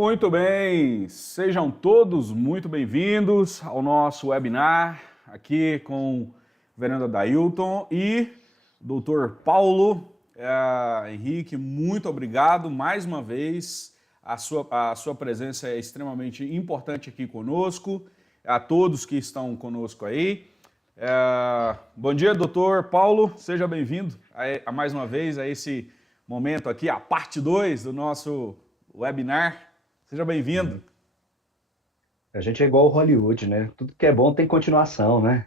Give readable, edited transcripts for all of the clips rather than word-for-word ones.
Muito bem, sejam todos muito bem-vindos ao nosso webinar, aqui com o vereador Adailton e o doutor Paulo. Henrique, muito obrigado mais uma vez, a sua presença é extremamente importante aqui conosco, a todos que estão conosco aí. Bom dia, doutor Paulo, seja bem-vindo a mais uma vez a esse momento aqui, a parte 2 do nosso webinar. Seja bem-vindo. A gente é igual ao Hollywood, né? Tudo que é bom tem continuação, né?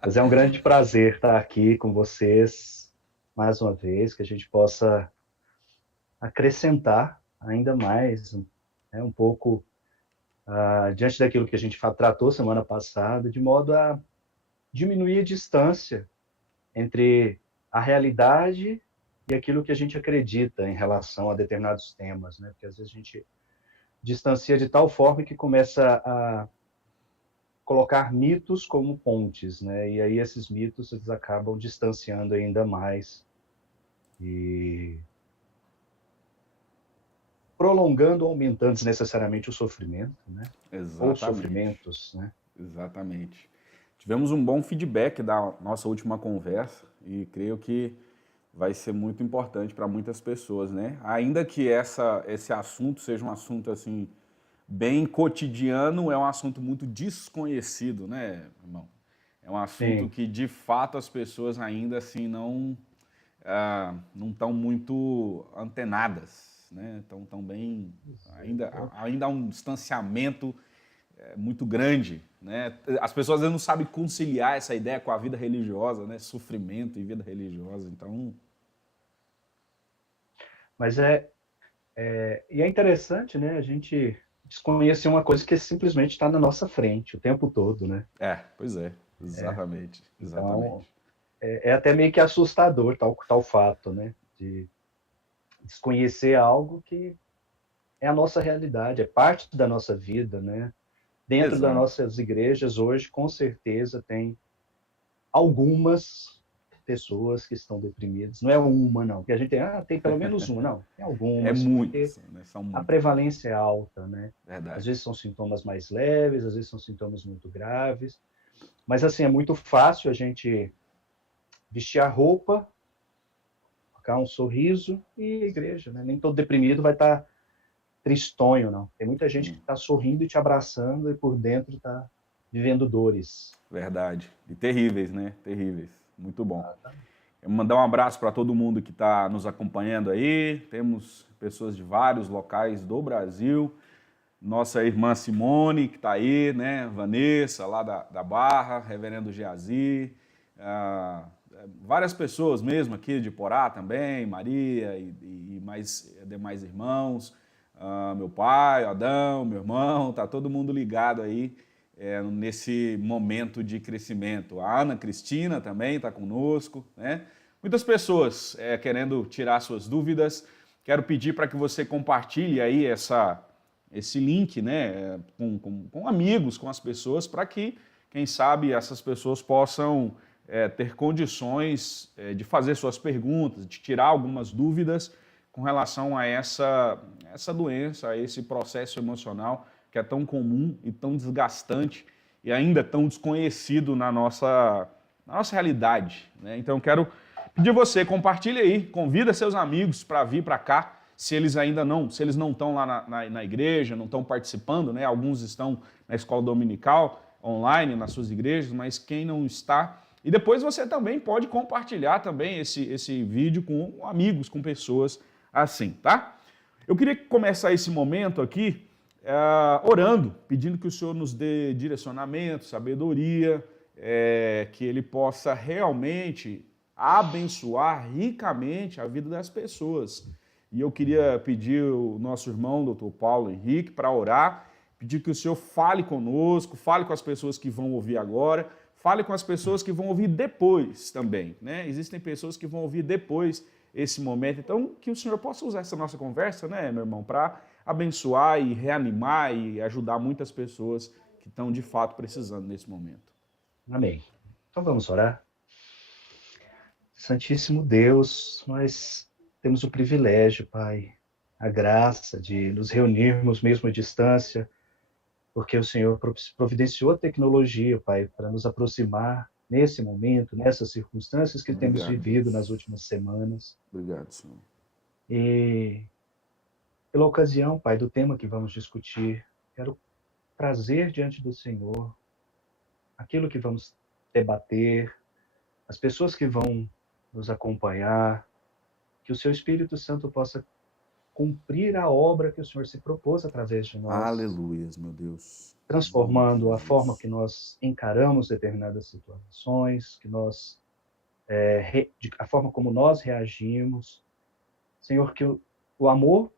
Mas é um grande prazer estar aqui com vocês mais uma vez, que a gente possa acrescentar ainda mais, né, um pouco diante daquilo que a gente tratou semana passada, de modo a diminuir a distância entre a realidade e aquilo que a gente acredita em relação a determinados temas, né? Porque às vezes a gente distancia de tal forma que começa a colocar mitos como pontes, né? E aí esses mitos eles acabam distanciando ainda mais e prolongando, aumentando desnecessariamente o sofrimento, né? Ou Exatamente, sofrimentos, né? exatamente. Tivemos um bom feedback da nossa última conversa e creio que vai ser muito importante para muitas pessoas, né? Ainda que esse assunto seja um assunto assim bem cotidiano, é um assunto muito desconhecido, né, irmão? É um assunto Sim, que de fato as pessoas ainda assim não estão muito antenadas, né? Estão bem, ainda há um distanciamento muito grande, né? As pessoas às vezes não sabem conciliar essa ideia com a vida religiosa, né? Sofrimento e vida religiosa, então... mas e é interessante, né? A gente desconhecer uma coisa que simplesmente está na nossa frente o tempo todo, né? Pois é, exatamente, Então, exatamente. é até meio que assustador tal fato, né? De desconhecer algo que é a nossa realidade, é parte da nossa vida, né? Dentro das Exato. nossas igrejas hoje, com certeza, tem algumas pessoas que estão deprimidas. Não é uma, não. Porque a gente tem pelo menos uma. Não, tem É algumas, porque muitas, né? São a muitas, prevalência é alta, né? Às verdade. vezes são sintomas mais leves, às vezes são sintomas muito graves. Mas, assim, é muito fácil a gente vestir a roupa, colocar um sorriso e a igreja, né? Nem todo deprimido vai estar tristonho, não. Tem muita gente que Sim, está sorrindo e te abraçando e por dentro está vivendo dores. verdade. E terríveis, né? Terríveis. Muito bom. Ah, tá. Eu vou mandar um abraço para todo mundo que está nos acompanhando aí. Temos pessoas de vários locais do Brasil. Nossa irmã Simone, que está aí, né? Vanessa, lá da Barra, Reverendo Geazi, várias pessoas mesmo aqui de Porá também, Maria e mais demais irmãos, meu pai, Adão, meu irmão, tá todo mundo ligado aí nesse momento de crescimento. A Ana Cristina também está conosco, né? Muitas pessoas querendo tirar suas dúvidas. Quero pedir para que você compartilhe aí esse link, né, com amigos, com as pessoas, para que, quem sabe, essas pessoas possam ter condições de fazer suas perguntas, de tirar algumas dúvidas com relação a essa doença, a esse processo emocional que é tão comum e tão desgastante e ainda tão desconhecido na nossa realidade, né? Então, quero pedir você, compartilhe aí, convida seus amigos para vir para cá, se eles não estão lá na igreja, não estão participando, né? Alguns estão na escola dominical, online, nas suas igrejas, mas quem não está... E depois você também pode compartilhar também esse vídeo com amigos, com pessoas assim, tá? Eu queria começar esse momento aqui orando, pedindo que o Senhor nos dê direcionamento, sabedoria, que Ele possa realmente abençoar ricamente a vida das pessoas. E eu queria pedir o nosso irmão, doutor Paulo Henrique, para orar, pedir que o Senhor fale conosco, fale com as pessoas que vão ouvir agora, fale com as pessoas que vão ouvir depois também, né? Existem pessoas que vão ouvir depois esse momento, então que o Senhor possa usar essa nossa conversa, né, meu irmão, para abençoar e reanimar e ajudar muitas pessoas que estão de fato precisando nesse momento. Amém. Então vamos orar. Santíssimo Deus, nós temos o privilégio, Pai, a graça de nos reunirmos mesmo à distância, porque o Senhor providenciou a tecnologia, Pai, para nos aproximar nesse momento, nessas circunstâncias que temos Obrigado, vivido nas Deus. últimas semanas. Obrigado, Senhor. E pela ocasião, Pai, do tema que vamos discutir, quero trazer diante do Senhor aquilo que vamos debater, as pessoas que vão nos acompanhar, que o Seu Espírito Santo possa cumprir a obra que o Senhor se propôs através de nós, Aleluias, meu Deus. Em nome de transformando a forma Jesus. que nós encaramos determinadas situações, a forma como nós reagimos. Senhor, que o amor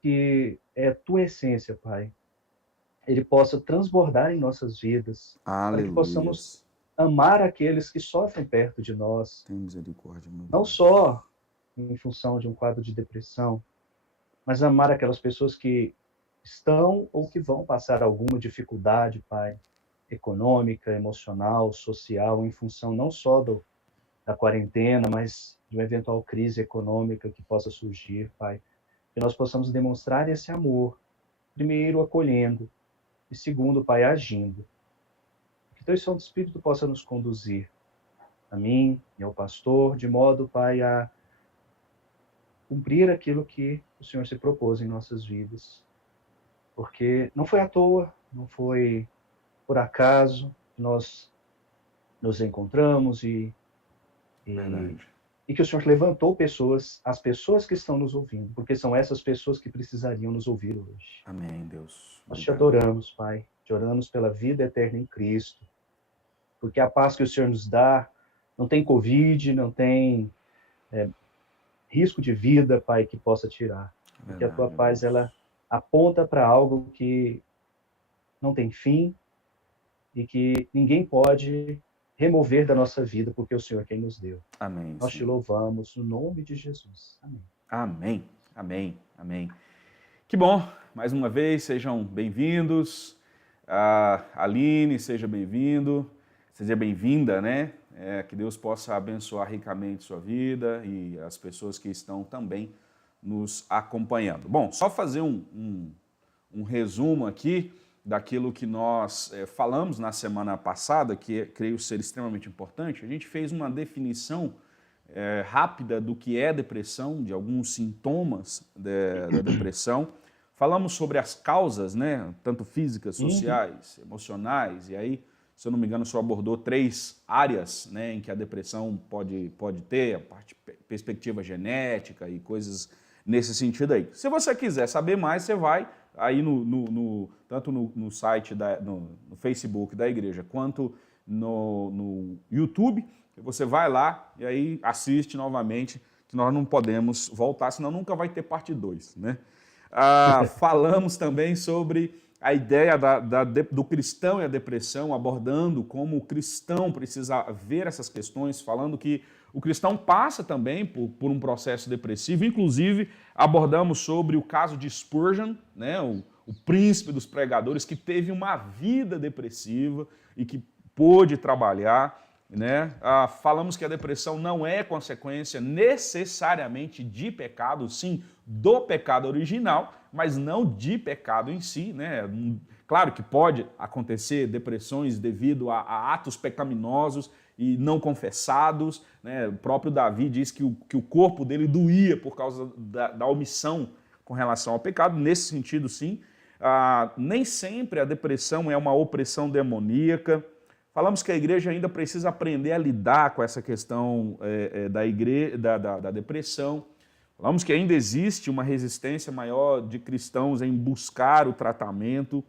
que é a tua essência, Pai, ele possa transbordar em nossas vidas, para que possamos Aleluias. amar aqueles que sofrem perto de nós, Tem misericórdia, meu não Deus. só em função de um quadro de depressão, mas amar aquelas pessoas que estão ou que vão passar alguma dificuldade, Pai, econômica, emocional, social, em função não só da quarentena, mas de uma eventual crise econômica que possa surgir, Pai. Que nós possamos demonstrar esse amor, primeiro acolhendo e segundo, Pai, agindo. Que Teu Santo Espírito possa nos conduzir, a mim e ao pastor, de modo, Pai, a cumprir aquilo que o Senhor se propôs em nossas vidas. Porque não foi à toa, não foi por acaso que nós nos encontramos Verdade. e que o Senhor levantou pessoas, as pessoas que estão nos ouvindo, porque são essas pessoas que precisariam nos ouvir hoje. Amém, Deus. Nós te Obrigado. adoramos, Pai, te oramos pela vida eterna em Cristo, porque a paz que o Senhor nos dá não tem Covid, não tem risco de vida, Pai, que possa tirar. Porque a tua Verdade, paz, Deus. ela aponta para algo que não tem fim e que ninguém pode remover da nossa vida, porque é o Senhor quem nos deu. Amém, Nós te Senhor. louvamos no nome de Jesus. Amém. Amém. Amém. Amém. Que bom, mais uma vez, sejam bem-vindos. Aline, seja bem-vindo, seja bem-vinda, né? Que Deus possa abençoar ricamente sua vida e as pessoas que estão também nos acompanhando. Bom, só fazer um resumo aqui daquilo que nós falamos na semana passada, que creio ser extremamente importante. A gente fez uma definição rápida do que é depressão, de alguns sintomas da depressão. Falamos sobre as causas, né, tanto físicas, sociais, emocionais, e aí, se eu não me engano, o senhor abordou 3 áreas, né, em que a depressão pode ter, a parte perspectiva genética e coisas nesse sentido aí. Se você quiser saber mais, você vai aí tanto no site, no Facebook da igreja, quanto no YouTube, você vai lá e aí assiste novamente, que nós não podemos voltar, senão nunca vai ter parte 2, né? Falamos também sobre a ideia do cristão e a depressão, abordando como o cristão precisa ver essas questões, falando que o cristão passa também por um processo depressivo. Inclusive, abordamos sobre o caso de Spurgeon, né, o príncipe dos pregadores, que teve uma vida depressiva e que pôde trabalhar. Né? Falamos que a depressão não é consequência necessariamente de pecado, sim, do pecado original, mas não de pecado em si. Né? Claro que pode acontecer depressões devido a atos pecaminosos e não confessados. Né? O próprio Davi diz que o corpo dele doía por causa da omissão com relação ao pecado. Nesse sentido, sim. Nem sempre a depressão é uma opressão demoníaca. Falamos que a igreja ainda precisa aprender a lidar com essa questão da depressão. Falamos que ainda existe uma resistência maior de cristãos em buscar o tratamento.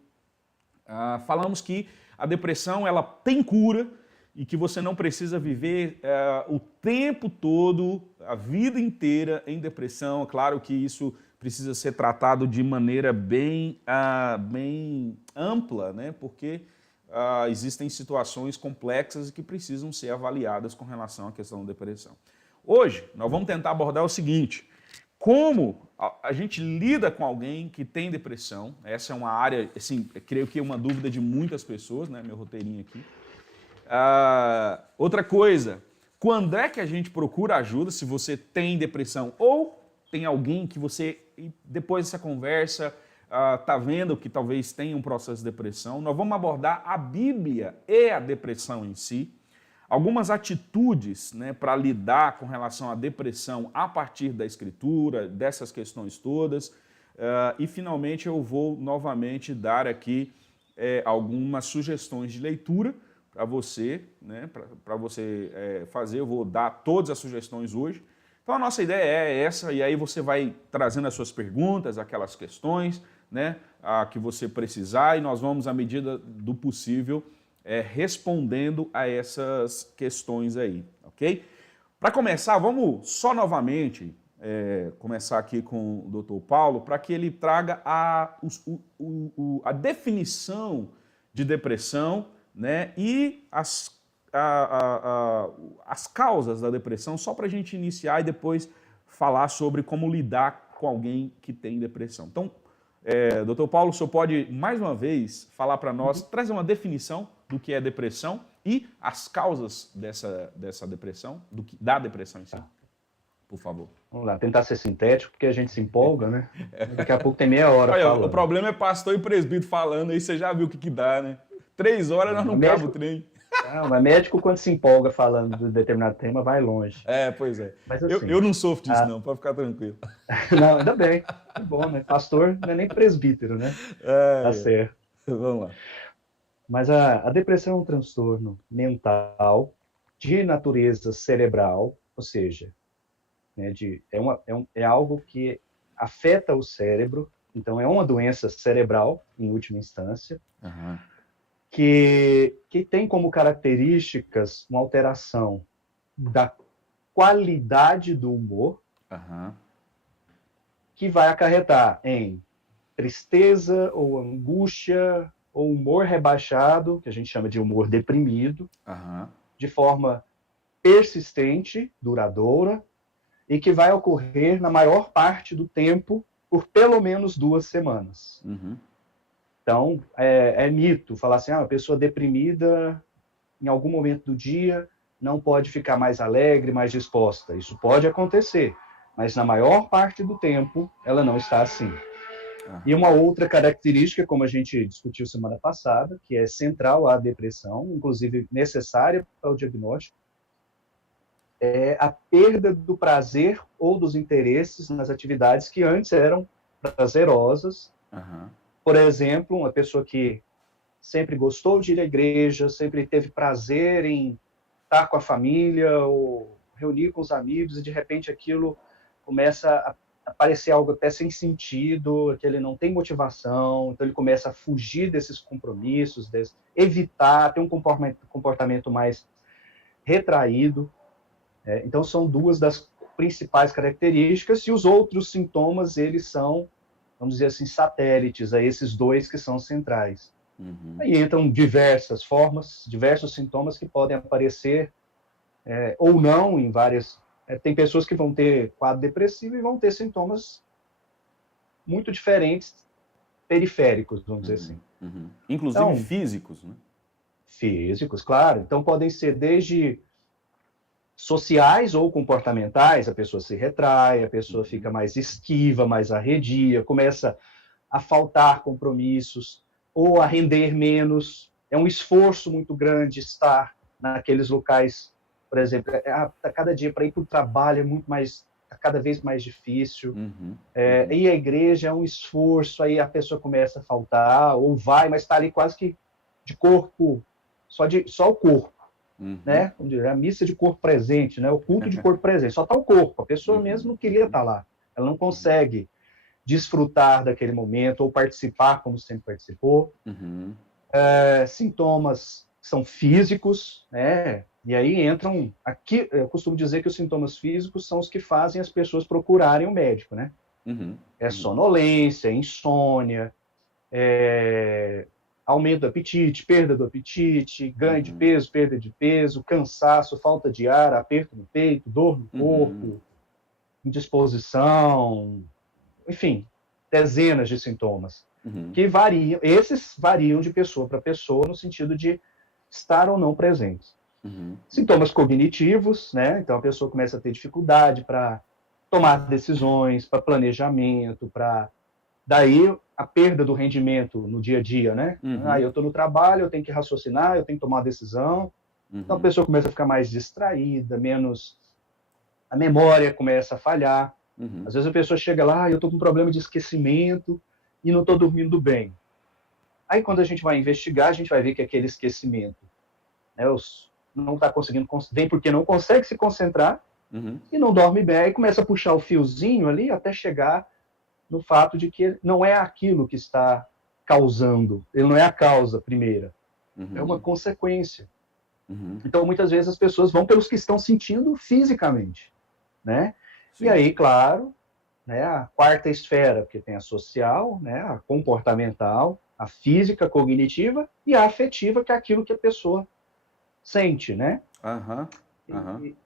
Falamos que a depressão ela tem cura e que você não precisa viver o tempo todo, a vida inteira em depressão. É claro que isso precisa ser tratado de maneira bem ampla, né? Porque existem situações complexas que precisam ser avaliadas com relação à questão da depressão. Hoje, nós vamos tentar abordar o seguinte: como a gente lida com alguém que tem depressão. Essa é uma área, assim, creio que é uma dúvida de muitas pessoas, né? Meu roteirinho aqui. Outra coisa, quando é que a gente procura ajuda se você tem depressão ou tem alguém que você, depois dessa conversa, está vendo que talvez tenha um processo de depressão. Nós vamos abordar a Bíblia e a depressão em si, algumas atitudes, né, para lidar com relação à depressão a partir da Escritura, dessas questões todas, e finalmente eu vou novamente dar aqui algumas sugestões de leitura para você, né, para você fazer. Eu vou dar todas as sugestões hoje. Então a nossa ideia é essa, e aí você vai trazendo as suas perguntas, aquelas questões, né, que você precisar, e nós vamos, à medida do possível, respondendo a essas questões aí, ok? Para começar, vamos só novamente começar aqui com o Dr. Paulo, para que ele traga a definição de depressão, né, e as causas da depressão, só para a gente iniciar e depois falar sobre como lidar com alguém que tem depressão. Então, Dr. Paulo, o senhor pode, mais uma vez, falar para nós, trazer uma definição do que é depressão e as causas dessa depressão, da depressão em si, por favor. Vamos lá, tentar ser sintético, porque a gente se empolga, né? Daqui a pouco tem meia hora falando. O problema é pastor e presbítero falando, aí você já viu o que dá, né? 3 horas nós não cabemos o trem. Não, mas médico, quando se empolga falando de determinado tema, vai longe. Pois é. Mas, assim, eu não sofro disso, não, pode ficar tranquilo. Não, ainda bem. Que bom, né? Pastor não é nem presbítero, né? Tá certo. Vamos lá. Mas a depressão é um transtorno mental de natureza cerebral, ou seja, né, é algo que afeta o cérebro, então é uma doença cerebral, em última instância, que tem como características uma alteração da qualidade do humor, que vai acarretar em tristeza ou angústia ou humor rebaixado, que a gente chama de humor deprimido, de forma persistente, duradoura, e que vai ocorrer na maior parte do tempo por pelo menos 2 semanas. Então, é mito falar assim, uma pessoa deprimida, em algum momento do dia, não pode ficar mais alegre, mais disposta. Isso pode acontecer, mas na maior parte do tempo, ela não está assim. E uma outra característica, como a gente discutiu semana passada, que é central à depressão, inclusive necessária para o diagnóstico, é a perda do prazer ou dos interesses nas atividades que antes eram prazerosas. Por exemplo, uma pessoa que sempre gostou de ir à igreja, sempre teve prazer em estar com a família ou reunir com os amigos, e de repente aquilo começa a parecer algo até sem sentido, que ele não tem motivação, então ele começa a fugir desses compromissos, evitar, ter um comportamento mais retraído. Então são 2 das principais características, e os outros sintomas, eles são, vamos dizer assim, satélites a esses 2 que são centrais. Aí entram diversas formas, diversos sintomas que podem aparecer ou não em várias... tem pessoas que vão ter quadro depressivo e vão ter sintomas muito diferentes, periféricos, vamos dizer assim. Inclusive então, físicos, né? Físicos, claro. Então podem ser desde sociais ou comportamentais, a pessoa se retrai, a pessoa fica mais esquiva, mais arredia, começa a faltar compromissos, ou a render menos. É um esforço muito grande estar naqueles locais, por exemplo, cada dia para ir para o trabalho é muito mais, cada vez mais difícil. E a igreja é um esforço, aí a pessoa começa a faltar, ou vai, mas está ali quase que de corpo, só o corpo. Né? A missa de corpo presente, né? O culto de corpo presente, só está o corpo, a pessoa mesmo não queria estar lá, ela não consegue desfrutar daquele momento ou participar como sempre participou. Sintomas são físicos, né? E aí entram, aqui eu costumo dizer que os sintomas físicos são os que fazem as pessoas procurarem um médico, né? Sonolência, insônia, aumento do apetite, perda do apetite, ganho de peso, perda de peso, cansaço, falta de ar, aperto no peito, dor no corpo, indisposição, enfim, dezenas de sintomas que variam. Esses variam de pessoa para pessoa no sentido de estar ou não presentes. Sintomas cognitivos, né? Então a pessoa começa a ter dificuldade para tomar decisões, para planejamento, para... Daí a perda do rendimento no dia a dia, né? Eu estou no trabalho, eu tenho que raciocinar, eu tenho que tomar uma decisão. Então a pessoa começa a ficar mais distraída, menos... A memória começa a falhar. Às vezes a pessoa chega lá, eu estou com um problema de esquecimento e não estou dormindo bem. Aí quando a gente vai investigar, a gente vai ver que aquele esquecimento, né, não está conseguindo, vem porque não consegue se concentrar e não dorme bem. Aí começa a puxar o fiozinho ali até chegar no fato de que não é aquilo que está causando, ele não é a causa primeira, é uma consequência. Então muitas vezes as pessoas vão pelos que estão sentindo fisicamente, né? Sim. E aí, claro, né, a quarta esfera, porque tem a social, né, a comportamental, a física, cognitiva e a afetiva, que é aquilo que a pessoa sente, né?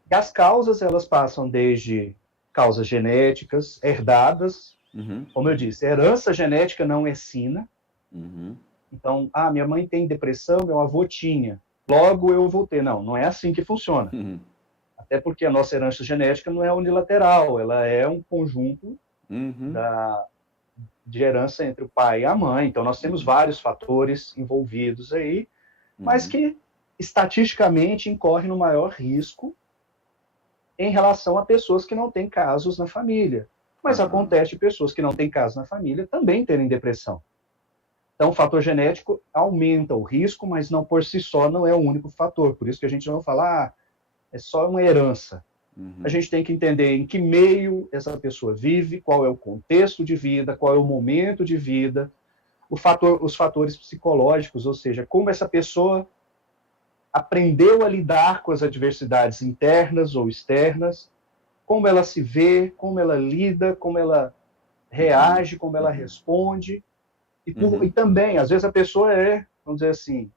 E as causas, elas passam desde causas genéticas, herdadas, como eu disse, herança genética não é sina. Então, minha mãe tem depressão, meu avô tinha, logo eu vou ter. Não é assim que funciona. Até porque a nossa herança genética não é unilateral, ela é um conjunto de herança entre o pai e a mãe. Então, nós temos vários fatores envolvidos aí, mas que, estatisticamente, incorre no maior risco em relação a pessoas que não têm casos na família. Mas acontece de pessoas que não têm casos na família também terem depressão. Então, o fator genético aumenta o risco, mas não por si só não é o único fator. Por isso que a gente não fala, é só uma herança. A gente tem que entender em que meio essa pessoa vive, qual é o contexto de vida, qual é o momento de vida, os fatores psicológicos, ou seja, como essa pessoa aprendeu a lidar com as adversidades internas ou externas, como ela se vê, como ela lida, como ela reage, como ela responde. E também, às vezes a pessoa vamos dizer assim,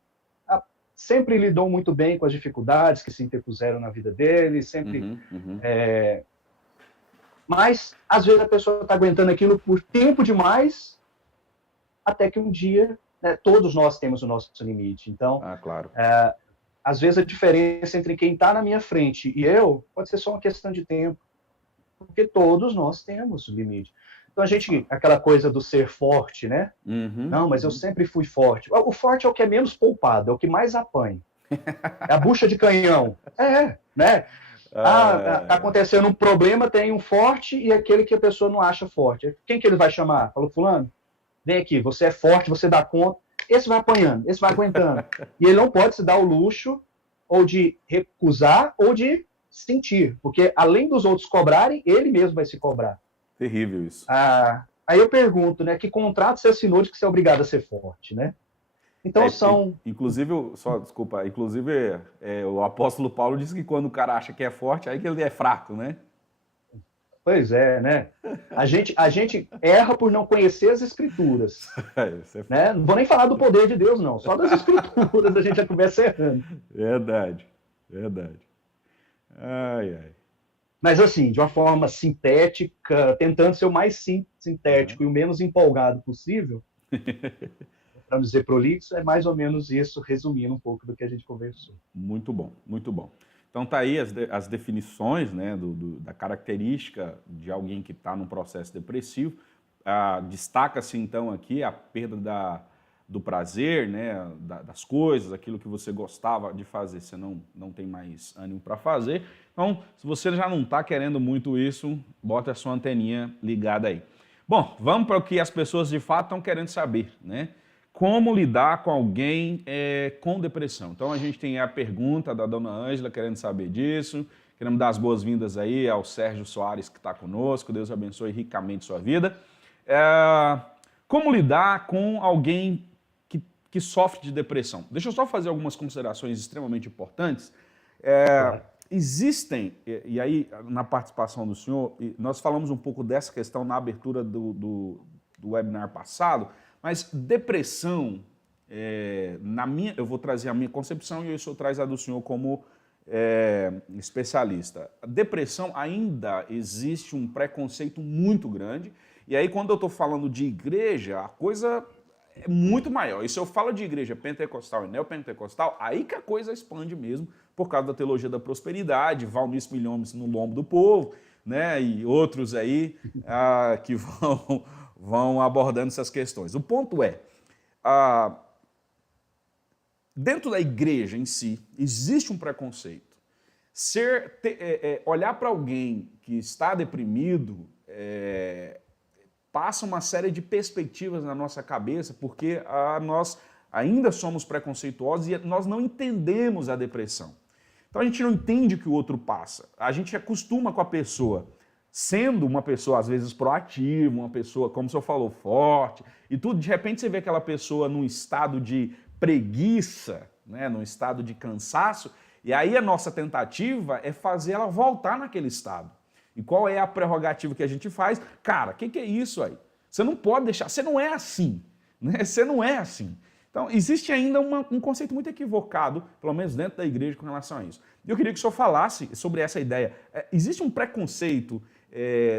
sempre lidou muito bem com as dificuldades que se interpuseram na vida dele, sempre... Mas, às vezes, a pessoa está aguentando aquilo por tempo demais, até que um dia, né, todos nós temos o nosso limite. Então, claro. Às vezes, a diferença entre quem está na minha frente e eu pode ser só uma questão de tempo, porque todos nós temos limite. Então, aquela coisa do ser forte, né? Não, mas eu sempre fui forte. O forte é o que é menos poupado, é o que mais apanha. É a bucha de canhão. Né? Tá acontecendo um problema, tem um forte e aquele que a pessoa não acha forte. Quem que ele vai chamar? Falou, fulano, vem aqui, você é forte, você dá conta. Esse vai apanhando, esse vai aguentando. E ele não pode se dar o luxo ou de recusar ou de sentir, porque além dos outros cobrarem, ele mesmo vai se cobrar. Terrível isso. Aí eu pergunto, né, que contrato você assinou de que você é obrigado a ser forte, né? Então Inclusive, o apóstolo Paulo diz que quando o cara acha que é forte, aí que ele é fraco, né? Pois é, né? A gente erra por não conhecer as escrituras. Né? Não vou nem falar do poder de Deus, não. Só das escrituras a gente já começa errando. Verdade. Mas assim, de uma forma sintética, tentando ser o mais sintético e o menos empolgado possível, para não dizer prolixo, é mais ou menos isso, resumindo um pouco do que a gente conversou. Muito bom, muito bom. Então tá aí as definições, né, da característica de alguém que está num processo depressivo. Destaca-se então aqui a perda do prazer, né, das coisas, aquilo que você gostava de fazer, você não tem mais ânimo para fazer. Então, se você já não está querendo muito isso, bota a sua anteninha ligada aí. Bom, vamos para o que as pessoas de fato estão querendo saber, né? Como lidar com alguém com depressão? Então, a gente tem a pergunta da dona Ângela querendo saber disso. Queremos dar as boas-vindas aí ao Sérgio Soares que está conosco. Deus abençoe ricamente sua vida. Como lidar com alguém que sofre de depressão? Deixa eu só fazer algumas considerações extremamente importantes. Existem, e aí na participação do senhor, nós falamos um pouco dessa questão na abertura do webinar passado, mas depressão, eu vou trazer a minha concepção e o senhor traz a do senhor como especialista. A depressão ainda existe um preconceito muito grande, e aí quando eu estou falando de igreja, a coisa é muito maior. E se eu falo de igreja pentecostal e neopentecostal, aí que a coisa expande mesmo, por causa da teologia da prosperidade, Valmir Milhomes no lombo do povo. né, e outros aí que vão abordando essas questões. O ponto é, dentro da igreja em si, existe um preconceito. Olhar para alguém que está deprimido passa uma série de perspectivas na nossa cabeça, porque nós ainda somos preconceituosos e nós não entendemos a depressão. Então a gente não entende o que o outro passa. A gente acostuma com a pessoa, sendo uma pessoa às vezes proativa, uma pessoa, como o senhor falou, forte, e tudo, de repente você vê aquela pessoa num estado de preguiça, né, num estado de cansaço, e aí a nossa tentativa é fazer ela voltar naquele estado. E qual é a prerrogativa que a gente faz? Cara, o que é isso aí? Você não pode deixar, você não é assim, né? Você não é assim. Então, existe ainda um conceito muito equivocado, pelo menos dentro da igreja, com relação a isso. E eu queria que o senhor falasse sobre essa ideia. Existe um preconceito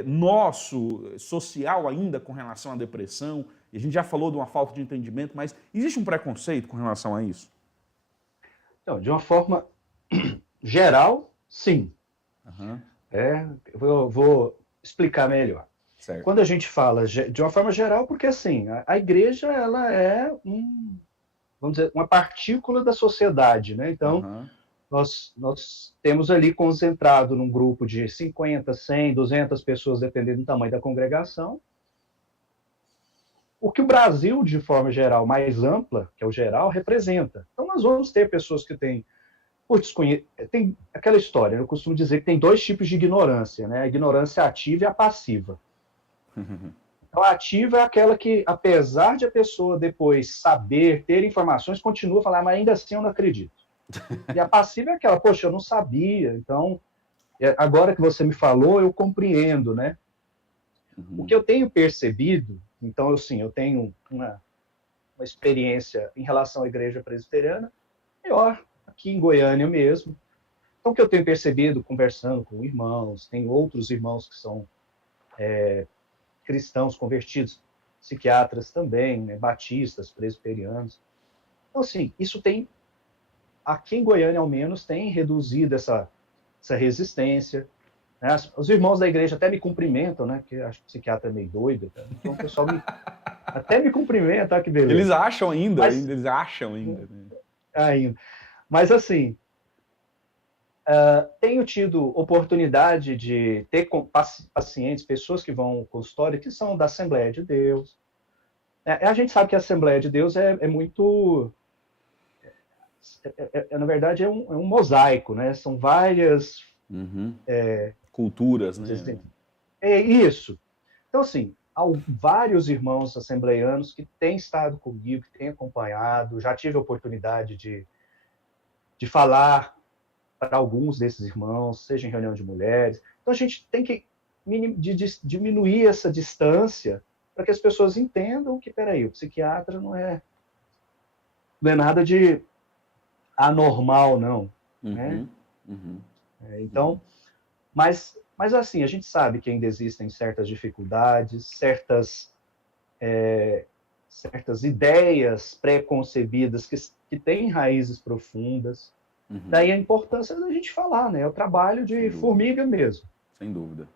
nosso, social ainda, com relação à depressão? E a gente já falou de uma falta de entendimento, mas existe um preconceito com relação a isso? Então, de uma forma geral, sim. Uhum. Eu vou explicar melhor. Certo. Quando a gente fala de uma forma geral, porque assim, a igreja ela é vamos dizer, uma partícula da sociedade, né? Então, nós temos ali concentrado num grupo de 50, 100, 200 pessoas, dependendo do tamanho da congregação. O que o Brasil, de forma geral, mais ampla, que é o geral, representa. Então, nós vamos ter pessoas que têm tem aquela história, eu costumo dizer que tem dois tipos de ignorância, né? A ignorância ativa e a passiva. Então, a ativa é aquela que, apesar de a pessoa depois saber, ter informações, continua a falar, mas ainda assim eu não acredito. E a passiva é aquela, poxa, eu não sabia, então, agora que você me falou, eu compreendo, né? O que eu tenho percebido, então, eu tenho uma experiência em relação à igreja presbiteriana maior, aqui em Goiânia mesmo. Então, o que eu tenho percebido, conversando com irmãos, tem outros irmãos que são cristãos convertidos, psiquiatras também, né, batistas, presbiterianos. Então, assim, isso tem, aqui em Goiânia, ao menos, tem reduzido essa resistência. Né? Os irmãos da igreja até me cumprimentam, né? Porque acho que o psiquiatra é meio doido. Tá? Então, o pessoal até me cumprimenta, que beleza. Eles acham ainda, eles acham ainda. Ainda. Mas, assim, tenho tido oportunidade de ter pacientes, pessoas que vão ao consultório, que são da Assembleia de Deus. A gente sabe que a Assembleia de Deus é muito... na verdade, é um mosaico, né? São várias... culturas, né? É isso. Então, assim, há vários irmãos assembleianos que têm estado comigo, que têm acompanhado, já tive a oportunidade de falar para alguns desses irmãos, seja em reunião de mulheres. Então, a gente tem que diminuir essa distância para que as pessoas entendam que, peraí, o psiquiatra não é nada de anormal, não. Né? Então, mas assim, a gente sabe que ainda existem certas dificuldades, certas ideias pré-concebidas que têm raízes profundas. Daí a importância da gente falar, né? É o trabalho de formiga mesmo. Sem dúvida.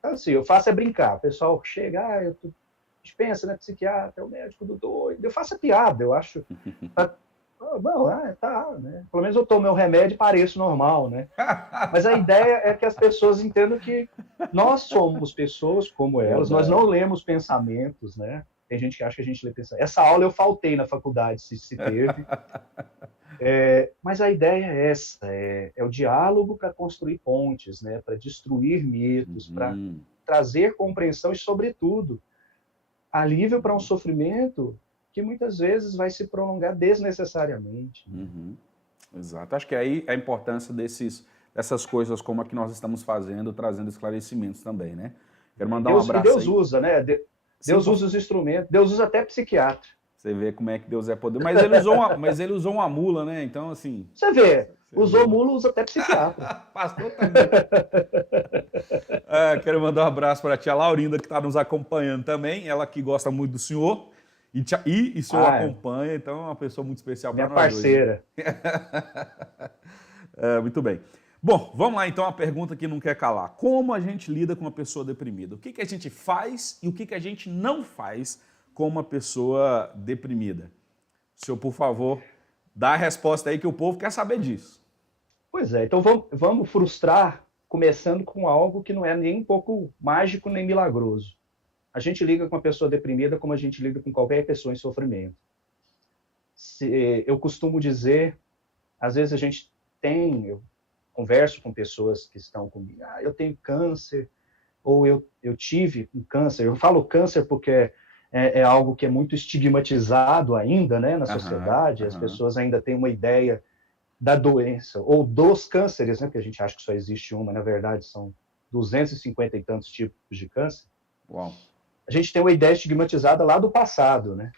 Assim, eu faço brincar. O pessoal chega, a gente pensa, né? Psiquiatra, é o médico do doido. Eu faço a piada, eu acho. Tá, né? Pelo menos eu tomo meu remédio e pareço normal, né? Mas a ideia é que as pessoas entendam que nós somos pessoas como elas, nós não lemos pensamentos, né? Tem gente que acha que a gente lê pensamentos. Essa aula eu faltei na faculdade, se teve. Mas a ideia é essa, é o diálogo para construir pontes, né? Para destruir mitos, para trazer compreensão e, sobretudo, alívio para um sofrimento que muitas vezes vai se prolongar desnecessariamente. Exato. Acho que aí a importância dessas coisas como a que nós estamos fazendo, trazendo esclarecimentos também, né? Quero mandar um abraço. Deus usa, né? Deus usa os instrumentos, Deus usa até psiquiatra. Você vê como é que Deus é poder. Mas ele usou uma mula, né? Então, assim... Você vê, usou mula, usa até psiquiatra. Pastor também. Quero mandar um abraço para a tia Laurinda, que está nos acompanhando também. Ela que gosta muito do senhor. E o senhor acompanha, então é uma pessoa muito especial para nós. Minha parceira. Muito bem. Bom, vamos lá então a pergunta que não quer calar. Como a gente lida com uma pessoa deprimida? O que que a gente faz e o que que a gente não faz com uma pessoa deprimida? O senhor, por favor, dá a resposta aí que o povo quer saber disso. Pois é, então vamos frustrar começando com algo que não é nem um pouco mágico nem milagroso. A gente liga com uma pessoa deprimida como a gente liga com qualquer pessoa em sofrimento. Eu costumo dizer, às vezes eu converso com pessoas que estão comigo, eu tenho câncer, ou eu tive um câncer. Eu falo câncer porque é algo que é muito estigmatizado ainda, né, na sociedade. As pessoas ainda têm uma ideia da doença, ou dos cânceres, né, porque a gente acha que só existe uma, na verdade são 250 e tantos tipos de câncer. Uau. A gente tem uma ideia estigmatizada lá do passado, né?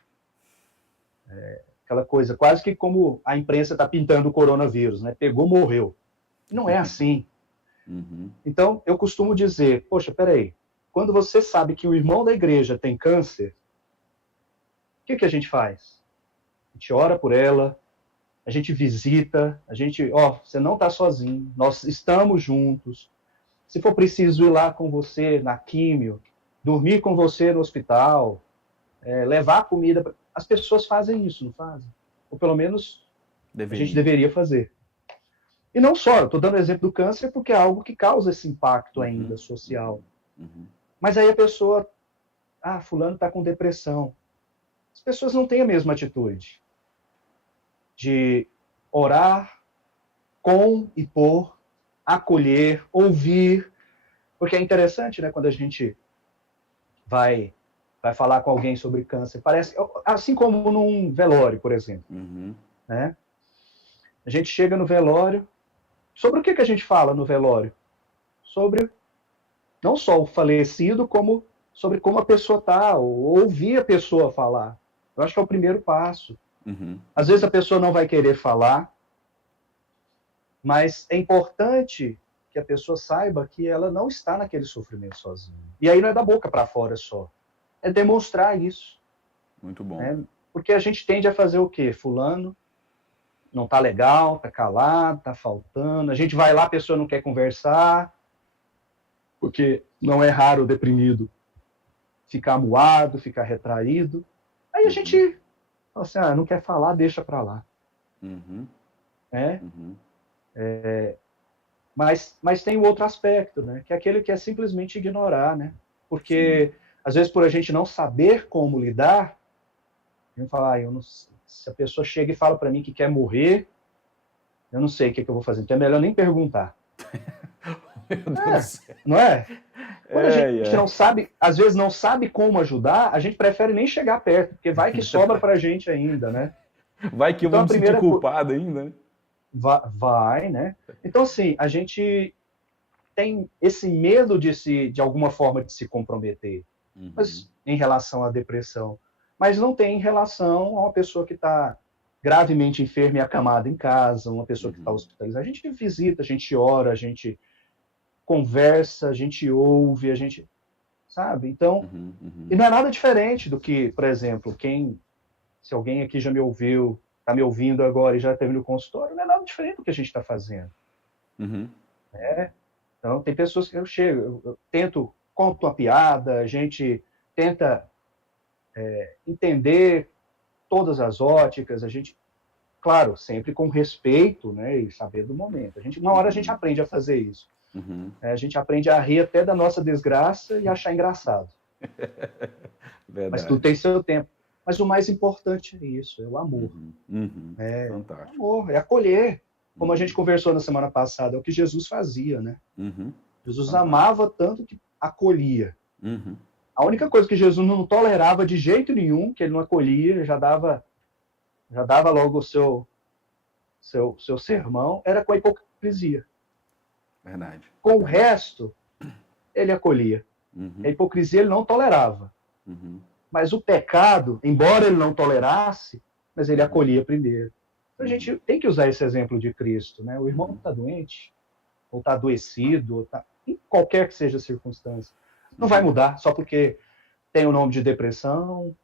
Aquela coisa, quase que como a imprensa está pintando o coronavírus, né? Pegou, morreu. Não é assim. Uhum. Então, eu costumo dizer, poxa, peraí, quando você sabe que o irmão da igreja tem câncer, o que a gente faz? A gente ora por ela, a gente visita, você não está sozinho, nós estamos juntos. Se for preciso ir lá com você na químio, dormir com você no hospital, levar comida, as pessoas fazem isso, não fazem? Ou pelo menos a gente deveria fazer. E não só, eu estou dando o exemplo do câncer porque é algo que causa esse impacto ainda social. Mas aí a pessoa, fulano está com depressão. As pessoas não têm a mesma atitude de orar com e por, acolher, ouvir, porque é interessante, né, quando a gente vai falar com alguém sobre câncer, parece, assim como num velório, por exemplo, né? A gente chega no velório, sobre o que a gente fala no velório? Sobre não só o falecido, como sobre como a pessoa está, ou ouvir a pessoa falar. Eu acho que é o primeiro passo. Às vezes a pessoa não vai querer falar, mas é importante que a pessoa saiba que ela não está naquele sofrimento sozinha. E aí não é da boca para fora só, é demonstrar isso. Muito bom. Porque a gente tende a fazer o quê? Fulano não está legal, está calado, está faltando. A gente vai lá, a pessoa não quer conversar, porque não é raro o deprimido ficar muado, ficar retraído. Aí a gente fala assim, não quer falar, deixa para lá. Mas tem o outro aspecto, né? Que é aquele que é simplesmente ignorar, né? Porque, às vezes, por a gente não saber como lidar, a gente fala, se a pessoa chega e fala para mim que quer morrer, eu não sei o que eu vou fazer. Então é melhor nem perguntar. Meu Deus do céu. Não é? Quando a gente não sabe, às vezes não sabe como ajudar, a gente prefere nem chegar perto, porque vai que sobra pra gente ainda, né? Vai que eu vou me sentir culpado ainda, né? Vai, né? Então, assim, a gente tem esse medo de alguma forma, de se comprometer, mas em relação à depressão. Mas não tem em relação a uma pessoa que está gravemente enferma e acamada em casa, uma pessoa que está hospitalizada. A gente visita, a gente ora, a gente conversa, a gente ouve, a gente... Sabe? Então, e não é nada diferente do que, por exemplo, se alguém aqui já me ouviu, está me ouvindo agora e já teve no consultório, não é nada diferente do que a gente está fazendo. Então, tem pessoas que eu chego, eu tento, conto uma piada, a gente tenta entender todas as óticas, a gente, claro, sempre com respeito, né, e saber do momento. Uma hora a gente aprende a fazer isso. A gente aprende a rir até da nossa desgraça e achar engraçado. Mas tudo tem seu tempo. Mas o mais importante é isso, é o amor. Fantástico. Amor, é acolher. Como a gente conversou na semana passada, é o que Jesus fazia, né? Jesus amava tanto que acolhia. A única coisa que Jesus não tolerava de jeito nenhum, que ele não acolhia, já dava logo o seu sermão, era com a hipocrisia. Verdade. Com o resto, ele acolhia. A hipocrisia ele não tolerava. Mas o pecado, embora ele não tolerasse, mas ele acolhia primeiro. Então a gente tem que usar esse exemplo de Cristo, né? O irmão está doente, ou está adoecido, ou tá, em qualquer que seja a circunstância. Não vai mudar só porque tem o nome de depressão,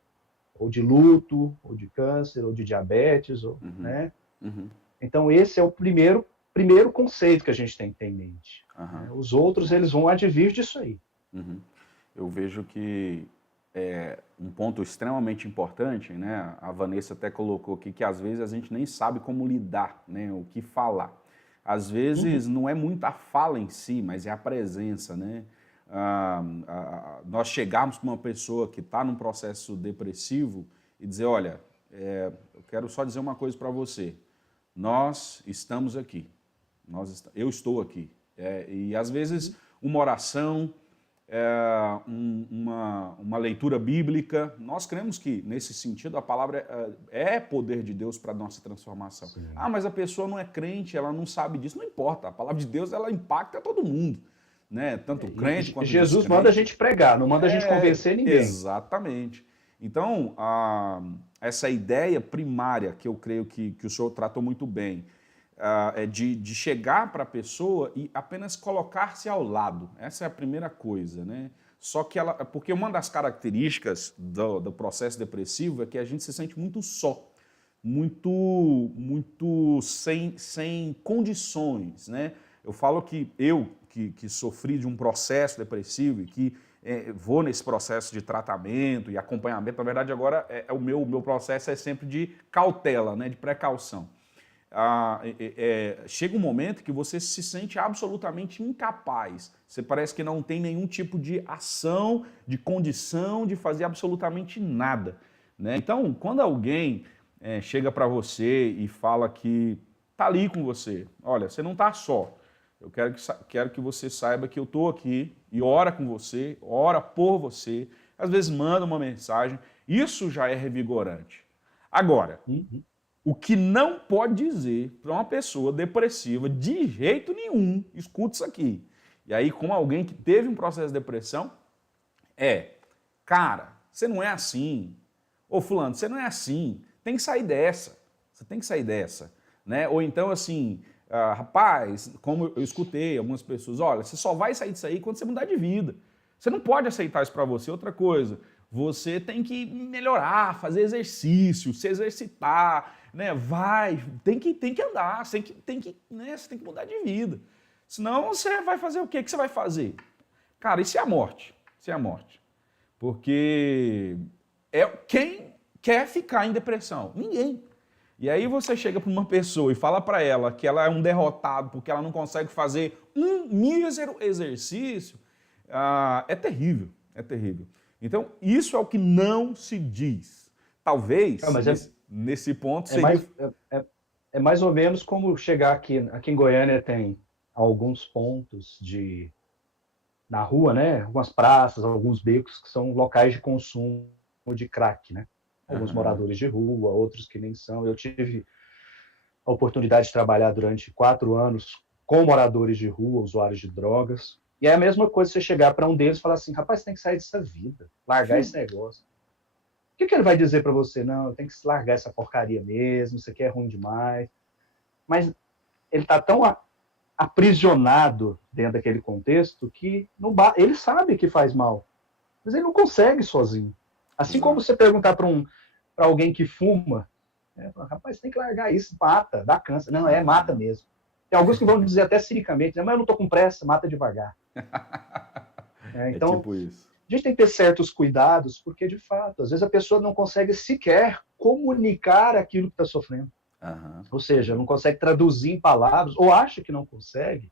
ou de luto, ou de câncer, ou de diabetes, né? Então esse é o primeiro primeiro conceito que a gente tem que ter em mente. Aham. Os outros, eles vão advir disso aí. Uhum. Eu vejo que um ponto extremamente importante, né? A Vanessa até colocou aqui que às vezes a gente nem sabe como lidar, né? O que falar. Às vezes não é muito a fala em si, mas é a presença, né? Nós chegarmos para uma pessoa que está num processo depressivo e dizer, olha, eu quero só dizer uma coisa para você, nós estamos aqui, eu estou aqui. E às vezes uma oração, uma leitura bíblica, nós cremos que nesse sentido a palavra é poder de Deus para a nossa transformação. Sim. Mas a pessoa não é crente, ela não sabe disso, não importa, a palavra de Deus ela impacta todo mundo, né? Tanto o crente quanto o Jesus descrente. manda a gente pregar, não manda a gente convencer ninguém. Exatamente. Então, essa ideia primária que eu creio que o senhor tratou muito bem, é de chegar para a pessoa e apenas colocar-se ao lado. Essa é a primeira coisa, né? Só que porque uma das características do processo depressivo é que a gente se sente muito só, muito sem condições, né? Eu falo que eu, que sofri de um processo depressivo e que vou nesse processo de tratamento e acompanhamento, na verdade agora o meu processo é sempre de cautela, né? De precaução. Chega um momento que você se sente absolutamente incapaz. Você parece que não tem nenhum tipo de ação, de condição de fazer absolutamente nada, né? Então, quando alguém chega para você e fala que está ali com você, olha, você não está só. Eu quero que você saiba que eu estou aqui e ora com você, ora por você, às vezes manda uma mensagem, isso já é revigorante. Agora, o que não pode dizer para uma pessoa depressiva de jeito nenhum, escuta isso aqui. E aí, como alguém que teve um processo de depressão, cara, você não é assim. Ô fulano, você não é assim. Tem que sair dessa. Você tem que sair dessa. Né? Ou então, assim, rapaz, como eu escutei algumas pessoas, olha, você só vai sair disso aí quando você mudar de vida. Você não pode aceitar isso para você. Outra coisa, você tem que melhorar, fazer exercício, se exercitar, né? Tem que andar, você tem que mudar de vida. Senão você vai fazer o quê? O que você vai fazer? Cara, isso é a morte. Isso é a morte. Porque quem quer ficar em depressão? Ninguém. E aí você chega para uma pessoa e fala para ela que ela é um derrotado porque ela não consegue fazer um mísero exercício, é terrível, é terrível. Então, isso é o que não se diz. Talvez, nesse ponto, seria... É mais ou menos como chegar aqui em Goiânia tem alguns pontos na rua, né? Algumas praças, alguns becos que são locais de consumo de crack, né? Alguns moradores de rua, outros que nem são. Eu tive a oportunidade de trabalhar durante 4 anos com moradores de rua, usuários de drogas. E é a mesma coisa você chegar para um deles e falar assim, rapaz, você tem que sair dessa vida, largar esse negócio. O que ele vai dizer para você? Não, eu tenho que largar essa porcaria mesmo, isso aqui é ruim demais. Mas ele está tão aprisionado dentro daquele contexto que ele sabe que faz mal, mas ele não consegue sozinho. Assim como você perguntar para alguém que fuma, rapaz, você tem que largar isso, mata, dá câncer. Não, mata mesmo. Tem alguns que vão dizer até ciricamente, mas eu não estou com pressa, mata devagar. Então, tipo isso. A gente tem que ter certos cuidados, porque, de fato, às vezes a pessoa não consegue sequer comunicar aquilo que está sofrendo. Ou seja, não consegue traduzir em palavras, ou acha que não consegue,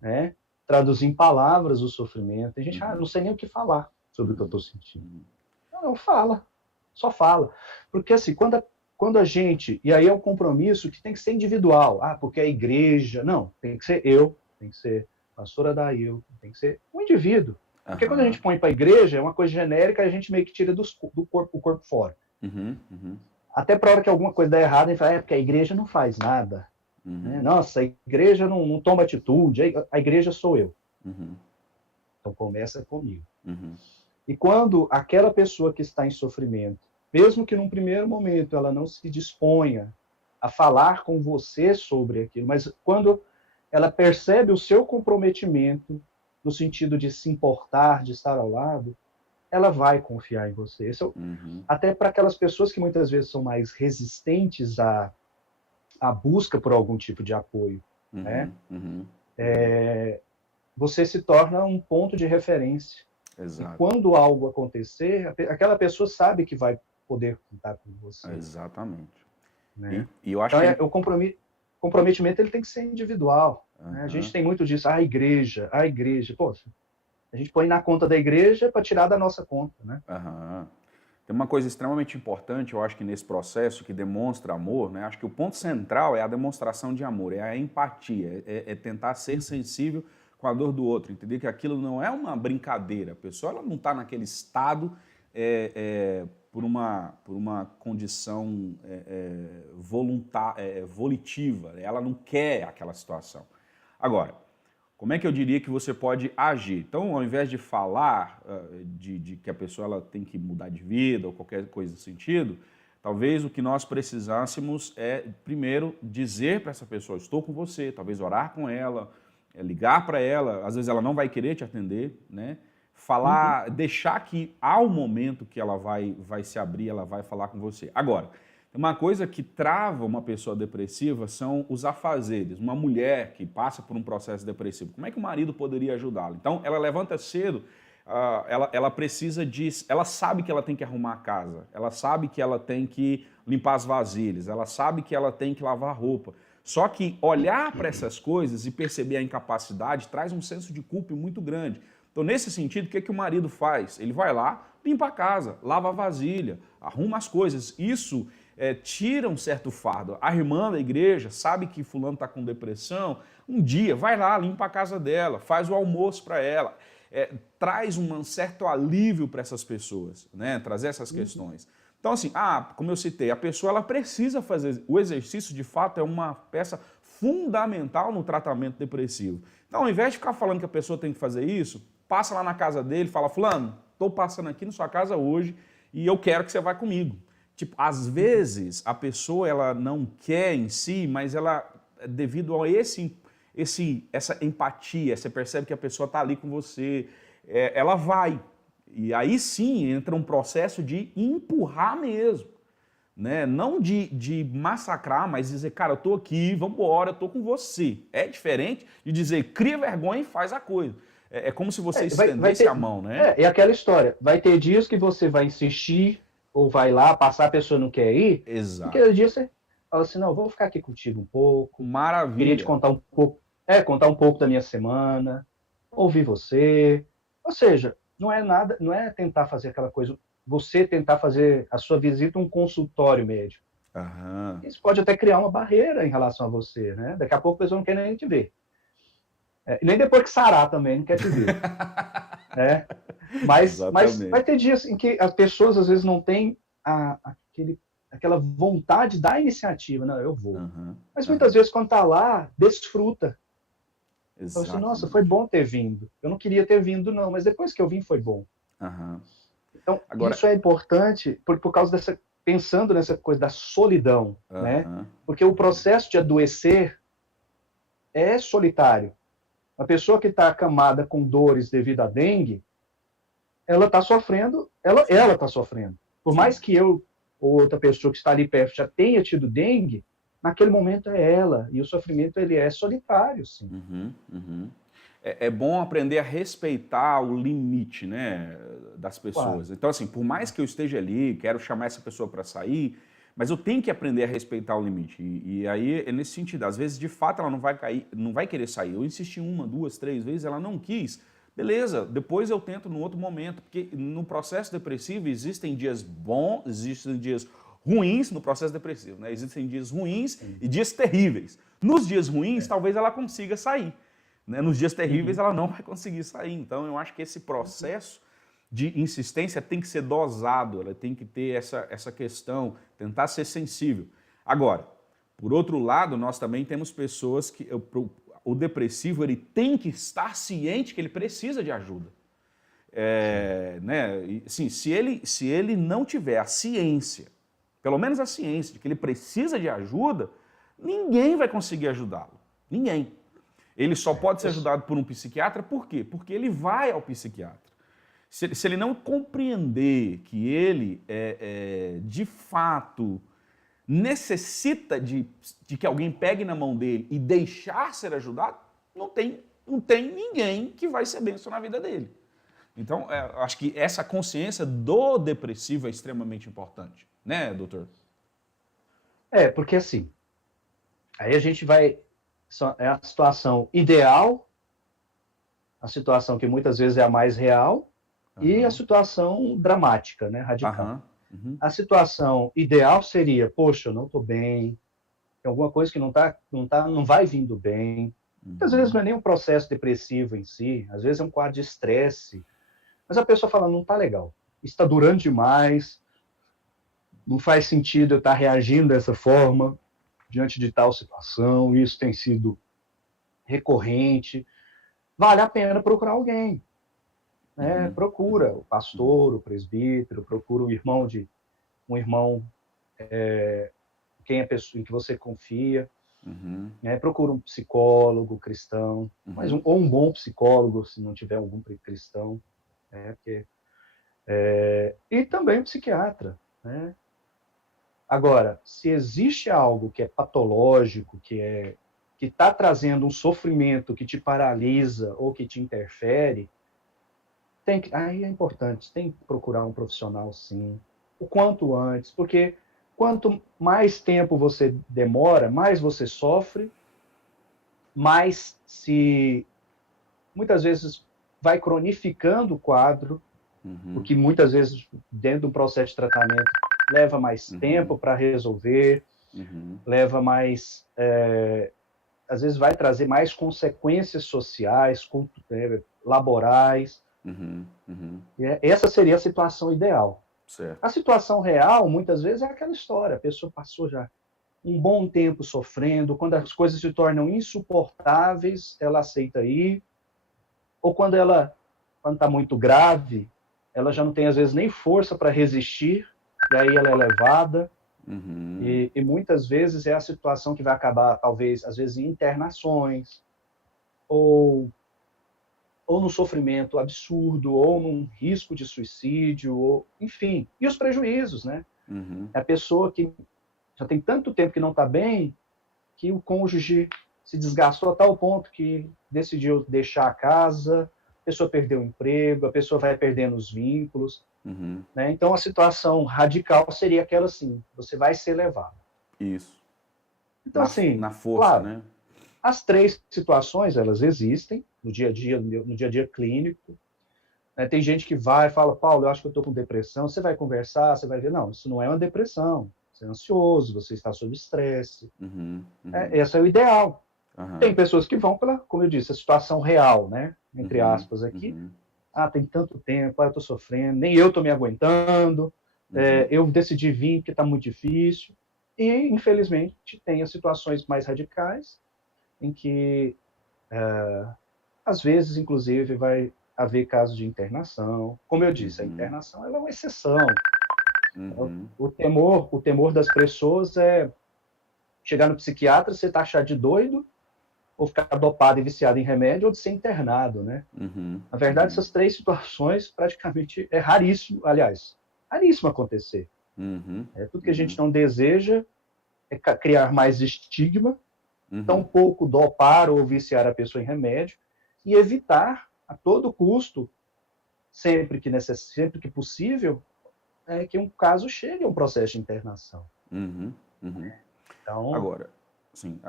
né? Traduzir em palavras o sofrimento. Tem gente, não sei nem o que falar sobre o que eu estou sentindo. Não, fala. Só fala. Porque, assim, quando a gente... E aí é um compromisso que tem que ser individual. Porque a igreja... Não, tem que ser eu, tem que ser a pastora Dail, tem que ser um indivíduo. Porque quando a gente põe para a igreja, é uma coisa genérica, a gente meio que tira o corpo fora. Até para a hora que alguma coisa dá errado, a gente fala, porque a igreja não faz nada. Nossa, a igreja não toma atitude, a igreja sou eu. Então começa comigo. E quando aquela pessoa que está em sofrimento, mesmo que num primeiro momento ela não se disponha a falar com você sobre aquilo, mas quando ela percebe o seu comprometimento, no sentido de se importar, de estar ao lado, ela vai confiar em você. Até para aquelas pessoas que muitas vezes são mais resistentes a a busca por algum tipo de apoio, né? Você se torna um ponto de referência. Exato. E quando algo acontecer, aquela pessoa sabe que vai poder contar com você. Exatamente. Né? E eu acho então, o comprometimento ele tem que ser individual. Né? A gente tem muito disso, a igreja. Poxa, a gente põe na conta da igreja para tirar da nossa conta. Né? Tem uma coisa extremamente importante, eu acho que nesse processo que demonstra amor, né? Acho que o ponto central é a demonstração de amor, é a empatia, é tentar ser sensível com a dor do outro, entender que aquilo não é uma brincadeira, a pessoa ela não está naquele estado por uma condição volitiva, ela não quer aquela situação. Agora, como é que eu diria que você pode agir? Então, ao invés de falar de que a pessoa ela tem que mudar de vida ou qualquer coisa do sentido, talvez o que nós precisássemos é, primeiro, dizer para essa pessoa, estou com você, talvez orar com ela, ligar para ela, às vezes ela não vai querer te atender, né? Falar, deixar que ao momento que ela vai se abrir, ela vai falar com você. Agora, uma coisa que trava uma pessoa depressiva são os afazeres. Uma mulher que passa por um processo depressivo, como é que o marido poderia ajudá-la? Então, ela levanta cedo, ela precisa disso, ela sabe que ela tem que arrumar a casa, ela sabe que ela tem que limpar as vasilhas, ela sabe que ela tem que lavar a roupa. Só que olhar para essas coisas e perceber a incapacidade traz um senso de culpa muito grande. Então, nesse sentido, o que o marido faz? Ele vai lá, limpa a casa, lava a vasilha, arruma as coisas. Isso tira um certo fardo. A irmã da igreja sabe que fulano está com depressão, um dia vai lá, limpa a casa dela, faz o almoço para ela, traz um certo alívio para essas pessoas, né? Trazer essas questões. Então assim, como eu citei, a pessoa ela precisa fazer, o exercício de fato é uma peça fundamental no tratamento depressivo. Então ao invés de ficar falando que a pessoa tem que fazer isso, passa lá na casa dele, fala, fulano, estou passando aqui na sua casa hoje e eu quero que você vá comigo. Tipo, às vezes a pessoa ela não quer em si, mas ela, devido a essa empatia, você percebe que a pessoa está ali com você, ela vai. E aí sim entra um processo de empurrar mesmo. Né? Não de massacrar, mas dizer, cara, eu estou aqui, vamos embora, eu estou com você. É diferente de dizer, cria vergonha e faz a coisa. É como se você estendesse a mão, né? É aquela história, vai ter dias que você vai insistir, ou vai lá, passar, a pessoa não quer ir, exato. Naquele dia você fala assim, não, vou ficar aqui contigo um pouco. Maravilha. Queria te contar um pouco, contar um pouco da minha semana, ouvir você. Ou seja, não é nada, não é tentar fazer aquela coisa, você tentar fazer a sua visita um consultório médico. Isso pode até criar uma barreira em relação a você, né? Daqui a pouco a pessoa não quer nem te ver. Nem depois que sarar também, não quer te ver. né? Mas vai ter dias em que as pessoas às vezes não têm aquela vontade da iniciativa. Não, eu vou. Mas muitas vezes quando está lá, desfruta. Fala assim, nossa, foi bom ter vindo. Eu não queria ter vindo não, mas depois que eu vim foi bom. Então, isso é importante por causa dessa, pensando nessa coisa da solidão. Né? Porque o processo de adoecer é solitário. Uma pessoa que está acamada com dores devido à dengue, ela está sofrendo, ela está sofrendo. Por mais que eu ou outra pessoa que está ali perto já tenha tido dengue, naquele momento é ela. E o sofrimento ele é solitário, sim. É bom aprender a respeitar o limite, né, das pessoas. Claro. Então, assim, por mais que eu esteja ali, quero chamar essa pessoa para sair, mas eu tenho que aprender a respeitar o limite. E aí é nesse sentido. Às vezes, de fato, ela não vai querer sair. Eu insisti 1, 2, 3 vezes, ela não quis. Beleza, depois eu tento no outro momento. Porque no processo depressivo existem dias bons, existem dias ruins no processo depressivo. Né? Existem dias ruins e dias terríveis. Nos dias ruins, talvez ela consiga sair. Né? Nos dias terríveis, ela não vai conseguir sair. Então, eu acho que esse processo de insistência tem que ser dosado, ela tem que ter essa questão, tentar ser sensível. Agora, por outro lado, nós também temos pessoas que o depressivo ele tem que estar ciente que ele precisa de ajuda. Né? E, assim, se ele não tiver a ciência, pelo menos a ciência de que ele precisa de ajuda, ninguém vai conseguir ajudá-lo. Ninguém. Ele só pode ser ajudado por um psiquiatra, por quê? Porque ele vai ao psiquiatra. Se ele não compreender que ele, de fato, necessita de que alguém pegue na mão dele e deixar ser ajudado, não tem ninguém que vai ser bênção na vida dele. Então, acho que essa consciência do depressivo é extremamente importante, né, doutor? Porque assim, aí a gente vai... É a situação ideal, a situação que muitas vezes é a mais real, e a situação dramática, né, radical. A situação ideal seria, poxa, eu não estou bem, tem alguma coisa que não vai vindo bem. Muitas vezes não é nem um processo depressivo em si, às vezes é um quadro de estresse, mas a pessoa fala, não está legal, está durando demais, não faz sentido eu estar reagindo dessa forma diante de tal situação, isso tem sido recorrente, vale a pena procurar alguém. Né? Procura o pastor, o presbítero, procura um irmão quem é a pessoa em que você confia, né? Procura um psicólogo cristão, ou um bom psicólogo, se não tiver algum cristão, né? E também um psiquiatra, né? Agora, se existe algo que é patológico, que está trazendo um sofrimento que te paralisa ou que te interfere, aí é importante, tem que procurar um profissional, sim, o quanto antes, porque quanto mais tempo você demora, mais você sofre, mais muitas vezes vai cronificando o quadro, o que muitas vezes, dentro do processo de tratamento, leva mais tempo para resolver, leva mais... às vezes vai trazer mais consequências sociais, laborais. Essa seria a situação ideal. Certo. A situação real, muitas vezes, é aquela história. A pessoa passou já um bom tempo sofrendo, quando as coisas se tornam insuportáveis, ela aceita ir, ou quando está muito grave, ela já não tem, às vezes, nem força para resistir, e aí ela é levada. E muitas vezes é a situação que vai acabar, talvez, às vezes, em internações, ou no sofrimento absurdo, ou num risco de suicídio, enfim. E os prejuízos, né? É a pessoa que já tem tanto tempo que não está bem, que o cônjuge se desgastou a tal ponto que decidiu deixar a casa, a pessoa perdeu o emprego, a pessoa vai perdendo os vínculos. Né? Então, a situação radical seria aquela assim, você vai ser levado. Isso. Então, Na força, claro, né? as três situações, elas existem no dia a dia clínico. Né? Tem gente que vai e fala, Paulo, eu acho que eu estou com depressão. Você vai conversar, você vai ver, não, isso não é uma depressão. Você é ansioso, você está sob estresse. Esse é o ideal. Tem pessoas que vão pela, como eu disse, a situação real, né? Entre aspas aqui. Tem tanto tempo, eu estou sofrendo, nem eu estou me aguentando, eu decidi vir porque está muito difícil. E, infelizmente, tem as situações mais radicais, em que, às vezes, inclusive, vai haver casos de internação. Como eu disse, a internação ela é uma exceção. O temor das pessoas é chegar no psiquiatra, você está achado de doido, ou ficar dopado e viciado em remédio, ou de ser internado, né? Na verdade, essas três situações praticamente é raríssimo, aliás, raríssimo acontecer. Tudo que a gente não deseja é criar mais estigma, tampouco dopar ou viciar a pessoa em remédio, e evitar, a todo custo, sempre que possível, que um caso chegue a um processo de internação. Então, agora, sim,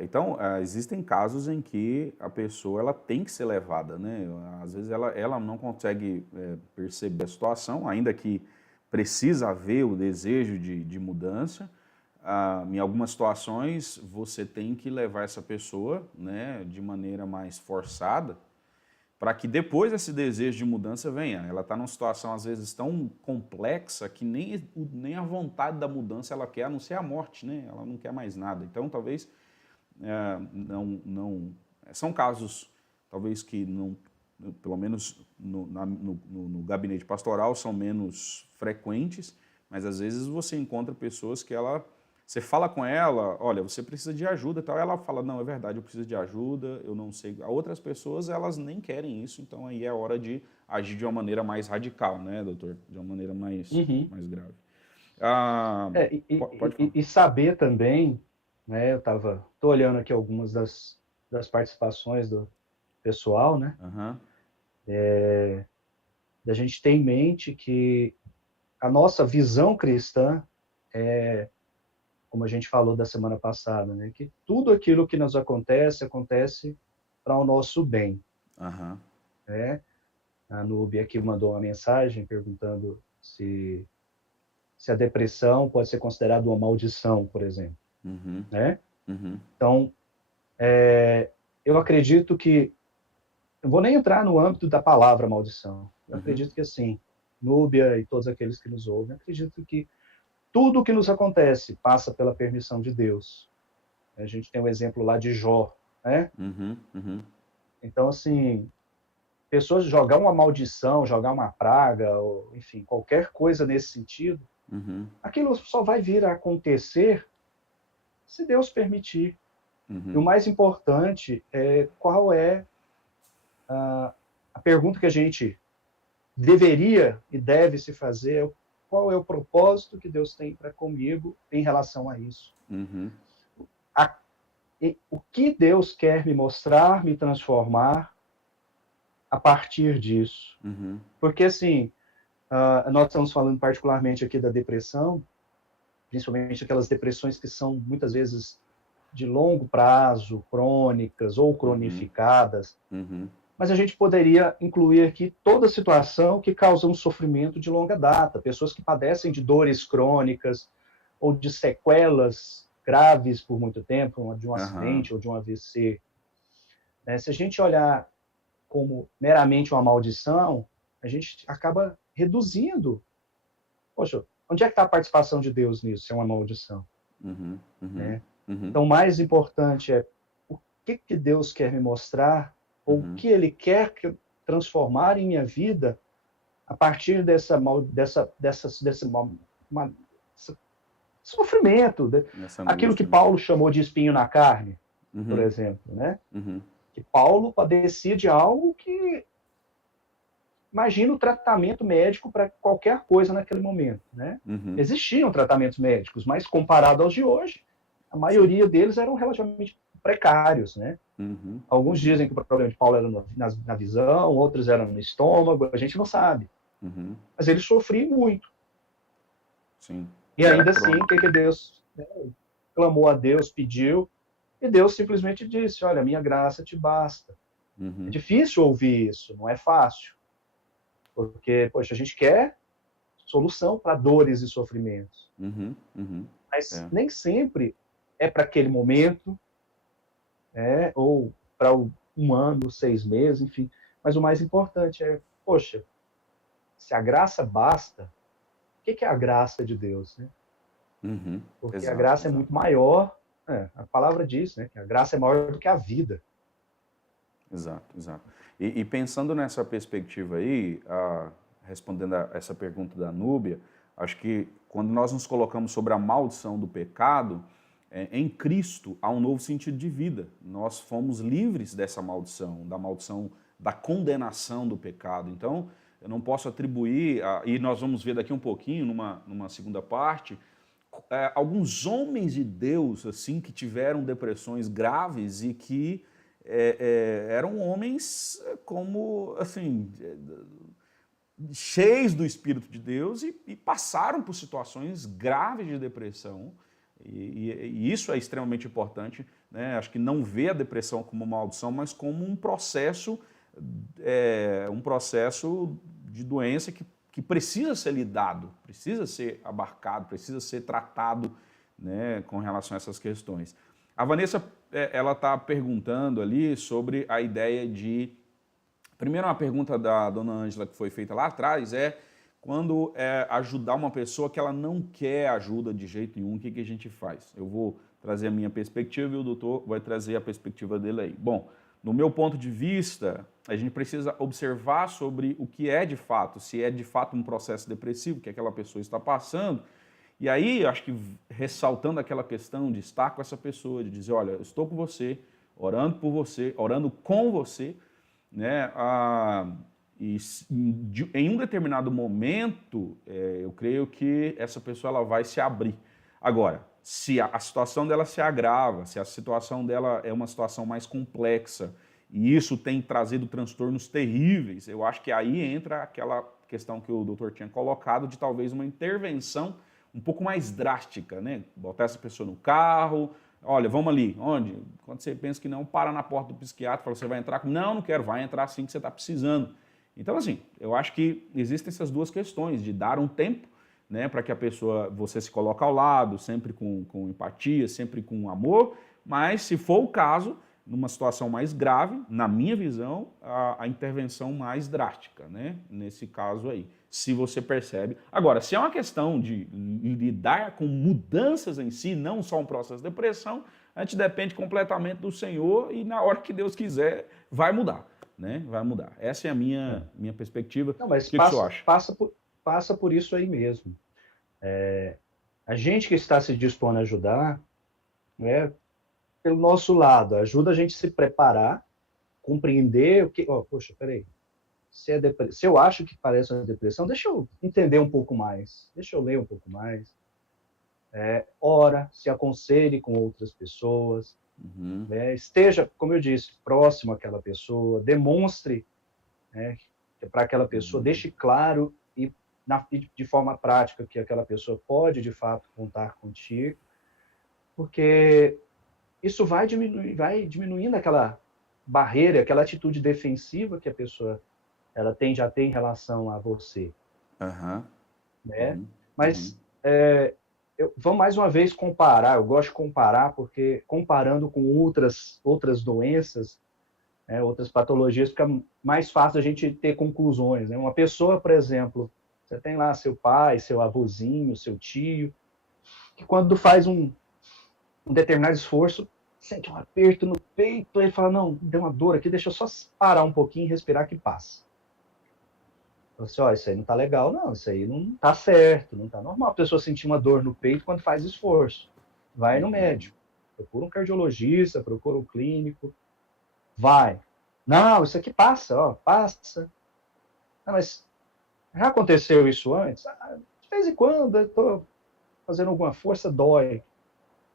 então existem casos em que a pessoa ela tem que ser levada, né? Às vezes ela não consegue perceber a situação, ainda que precisa haver o desejo de mudança. Em algumas situações você tem que levar essa pessoa, né, de maneira mais forçada, para que depois esse desejo de mudança venha. Ela está numa situação, às vezes, tão complexa que nem a vontade da mudança ela quer, a não ser a morte, né? Ela não quer mais nada. Então, talvez, são casos, talvez, que, não, pelo menos no gabinete pastoral, são menos frequentes, mas, às vezes, você encontra pessoas que você fala com ela, olha, você precisa de ajuda e tal, ela fala, não, é verdade, eu preciso de ajuda, eu não sei. Outras pessoas, elas nem querem isso, então aí é hora de agir de uma maneira mais radical, né, doutor? De uma maneira mais grave. Pode falar. E saber também, né? Tô olhando aqui algumas das participações do pessoal, né? Aham. Da gente ter em mente que a nossa visão cristã é, como a gente falou da semana passada, né? Que tudo aquilo que nos acontece para o nosso bem, Aham. né? A Núbia aqui mandou uma mensagem perguntando se a depressão pode ser considerada uma maldição, por exemplo, Uhum. né? Uhum. Então, eu acredito que eu vou nem entrar no âmbito da palavra maldição. Eu Uhum. acredito que assim, Núbia e todos aqueles que nos ouvem, acredito que tudo o que nos acontece passa pela permissão de Deus. A gente tem o exemplo lá de Jó, né? Uhum. Uhum. Então, assim, pessoas jogar uma maldição, jogar uma praga, ou, enfim, qualquer coisa nesse sentido, Uhum. aquilo só vai vir a acontecer se Deus permitir. E o Uhum. mais importante é qual é a pergunta que a gente deveria e deve se fazer, qual é o propósito que Deus tem para comigo em relação a isso. Uhum. A, o que Deus quer me mostrar, me transformar a partir disso. Uhum. Porque, assim, nós estamos falando particularmente aqui da depressão, principalmente aquelas depressões que são muitas vezes de longo prazo, crônicas ou Uhum. cronificadas, Uhum. mas a gente poderia incluir aqui toda situação que causa um sofrimento de longa data, pessoas que padecem de dores crônicas ou de sequelas graves por muito tempo, de um Aham. acidente ou de um AVC. Se a gente olhar como meramente uma maldição, a gente acaba reduzindo. Poxa, onde é que está a participação de Deus nisso, se é uma maldição? Uhum. Uhum. Né? Uhum. Então, o mais importante é o que Deus quer me mostrar, ou o Uhum. que Ele quer transformar em minha vida a partir desse sofrimento, Essa aquilo que angústia, né? Paulo chamou de espinho na carne, por Uhum. exemplo, né? Uhum. Que Paulo padecia de algo que imagina o tratamento médico para qualquer coisa naquele momento, né? Uhum. Existiam tratamentos médicos, mas comparado aos de hoje, a Sim. maioria deles eram relativamente precários, né? Uhum. Alguns Uhum. dizem que o problema de Paulo era na visão, outros eram no estômago, a gente não sabe. Uhum. Mas ele sofria muito. Sim. E E era ainda assim, o crônico, que né? Deus, né, clamou a Deus, pediu, e Deus simplesmente disse: olha, minha graça te basta. É Uhum. difícil ouvir isso, não é fácil. Porque, poxa, a gente quer solução para dores e sofrimentos. Uhum. Uhum. Mas É. nem sempre é para aquele momento, ou para um ano, 6 meses, enfim. Mas o mais importante é, poxa, se a graça basta, o que é a graça de Deus? Né? Uhum. Porque a Exato, graça é exato. muito maior, a palavra diz, né, que a graça é maior do que a vida. Exato, exato. E pensando nessa perspectiva aí, respondendo a essa pergunta da Núbia, acho que quando nós nos colocamos sobre a maldição do pecado, em Cristo há um novo sentido de vida. Nós fomos livres dessa maldição, da maldição da condenação do pecado. Então, eu não posso atribuir, e nós vamos ver daqui um pouquinho, numa segunda parte, alguns homens de Deus assim que tiveram depressões graves e que eram homens como assim cheios do Espírito de Deus e passaram por situações graves de depressão e isso é extremamente importante, né? Acho que não ver a depressão como uma maldição, mas como um processo de doença que precisa ser lidado, precisa ser abarcado, precisa ser tratado, né, com relação a essas questões. A Vanessa, ela está perguntando ali sobre a ideia de... Primeiro, uma pergunta da dona Ângela que foi feita lá atrás quando ajudar uma pessoa que ela não quer ajuda de jeito nenhum, o que a gente faz? Eu vou trazer a minha perspectiva e o doutor vai trazer a perspectiva dele aí. Bom, no meu ponto de vista, a gente precisa observar sobre o que é de fato, se é de fato um processo depressivo que aquela pessoa está passando. E aí, acho que ressaltando aquela questão de estar com essa pessoa, de dizer, olha, eu estou com você, orando por você, orando com você, né? em um determinado momento, eu creio que essa pessoa ela vai se abrir. Agora, se a situação dela se agrava, se a situação dela é uma situação mais complexa, e isso tem trazido transtornos terríveis, eu acho que aí entra aquela questão que o doutor tinha colocado de talvez uma intervenção um pouco mais drástica, né? Botar essa pessoa no carro, olha, vamos ali, onde? Quando você pensa que não, para na porta do psiquiatra, fala, você vai entrar? Não, não quero, vai entrar assim que você está precisando. Então, assim, eu acho que existem essas duas questões, de dar um tempo, né, para que a pessoa, você se coloque ao lado, sempre com empatia, sempre com amor, mas se for o caso, numa situação mais grave, na minha visão, a intervenção mais drástica, né, nesse caso aí, se você percebe. Agora, se é uma questão de lidar com mudanças em si, não só um processo de depressão, a gente depende completamente do Senhor e na hora que Deus quiser, vai mudar. Né? Vai mudar. Essa é a minha perspectiva. Não, mas o que você acha? Passa por isso aí mesmo. A gente que está se dispondo a ajudar, né, pelo nosso lado, ajuda a gente a se preparar, compreender o que... poxa, peraí. Se eu acho que parece uma depressão, deixa eu entender um pouco mais. Deixa eu ler um pouco mais. Ora, se aconselhe com outras pessoas. Esteja, como eu disse, próximo àquela pessoa, demonstre, né, para aquela pessoa, deixe claro e de forma prática que aquela pessoa pode, de fato, contar contigo, porque isso vai diminuindo aquela barreira, aquela atitude defensiva que a pessoa já tem em relação a você. Né? Mas vamos mais uma vez comparar, eu gosto de comparar, porque comparando com outras doenças, né, outras patologias, fica mais fácil a gente ter conclusões. Né? Uma pessoa, por exemplo, você tem lá seu pai, seu avôzinho, seu tio, que quando faz um determinado esforço, sente um aperto no peito, ele fala, não, deu uma dor aqui, deixa eu só parar um pouquinho e respirar que passa. Você, isso aí não tá legal, não, isso aí não tá certo, não tá normal a pessoa sentir uma dor no peito quando faz esforço. Vai no médico, procura um cardiologista, procura um clínico, vai. Não, isso aqui passa, passa. Não, mas já aconteceu isso antes? De vez em quando eu tô fazendo alguma força, dói.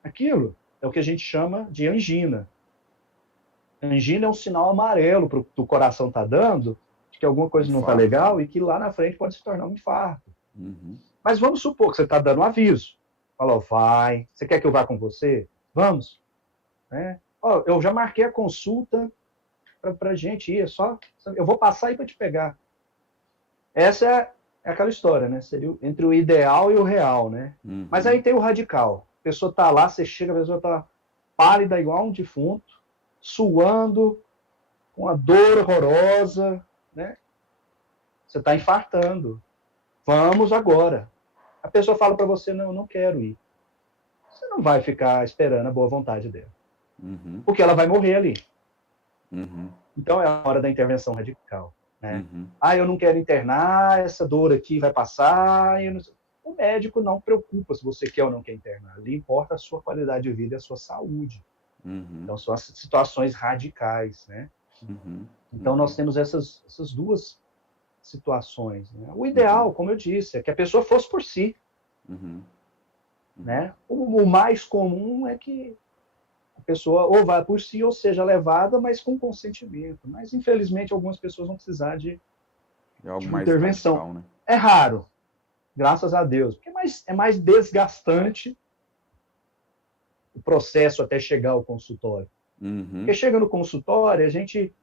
Aquilo é o que a gente chama de angina. Angina é um sinal amarelo que o coração tá dando, que alguma coisa não está legal e que lá na frente pode se tornar um infarto. Mas vamos supor que você está dando um aviso. Falou, vai. Você quer que eu vá com você? Vamos. Eu já marquei a consulta para a gente ir. Eu vou passar aí para te pegar. Essa é aquela história, né? Seria entre o ideal e o real, né? Mas aí tem o radical. A pessoa está lá, você chega, a pessoa está pálida igual um defunto, suando, com uma dor horrorosa, né? Você está infartando. Vamos agora. A pessoa fala para você, não, eu não quero ir. Você não vai ficar esperando a boa vontade dela. Porque ela vai morrer ali. Então é a hora da intervenção radical. Né? Eu não quero internar, essa dor aqui vai passar. O médico não preocupa se você quer ou não quer internar. Lhe importa a sua qualidade de vida e a sua saúde. Então são as situações radicais. Né? Então nós temos essas duas situações. Né? O ideal, como eu disse, é que a pessoa fosse por si. Né? O mais comum é que a pessoa ou vá por si ou seja levada, mas com consentimento. Mas, infelizmente, algumas pessoas vão precisar de algo uma mais intervenção. radical, né? É raro, graças a Deus, porque é mais desgastante o processo até chegar ao consultório. Porque chega no consultório, a gente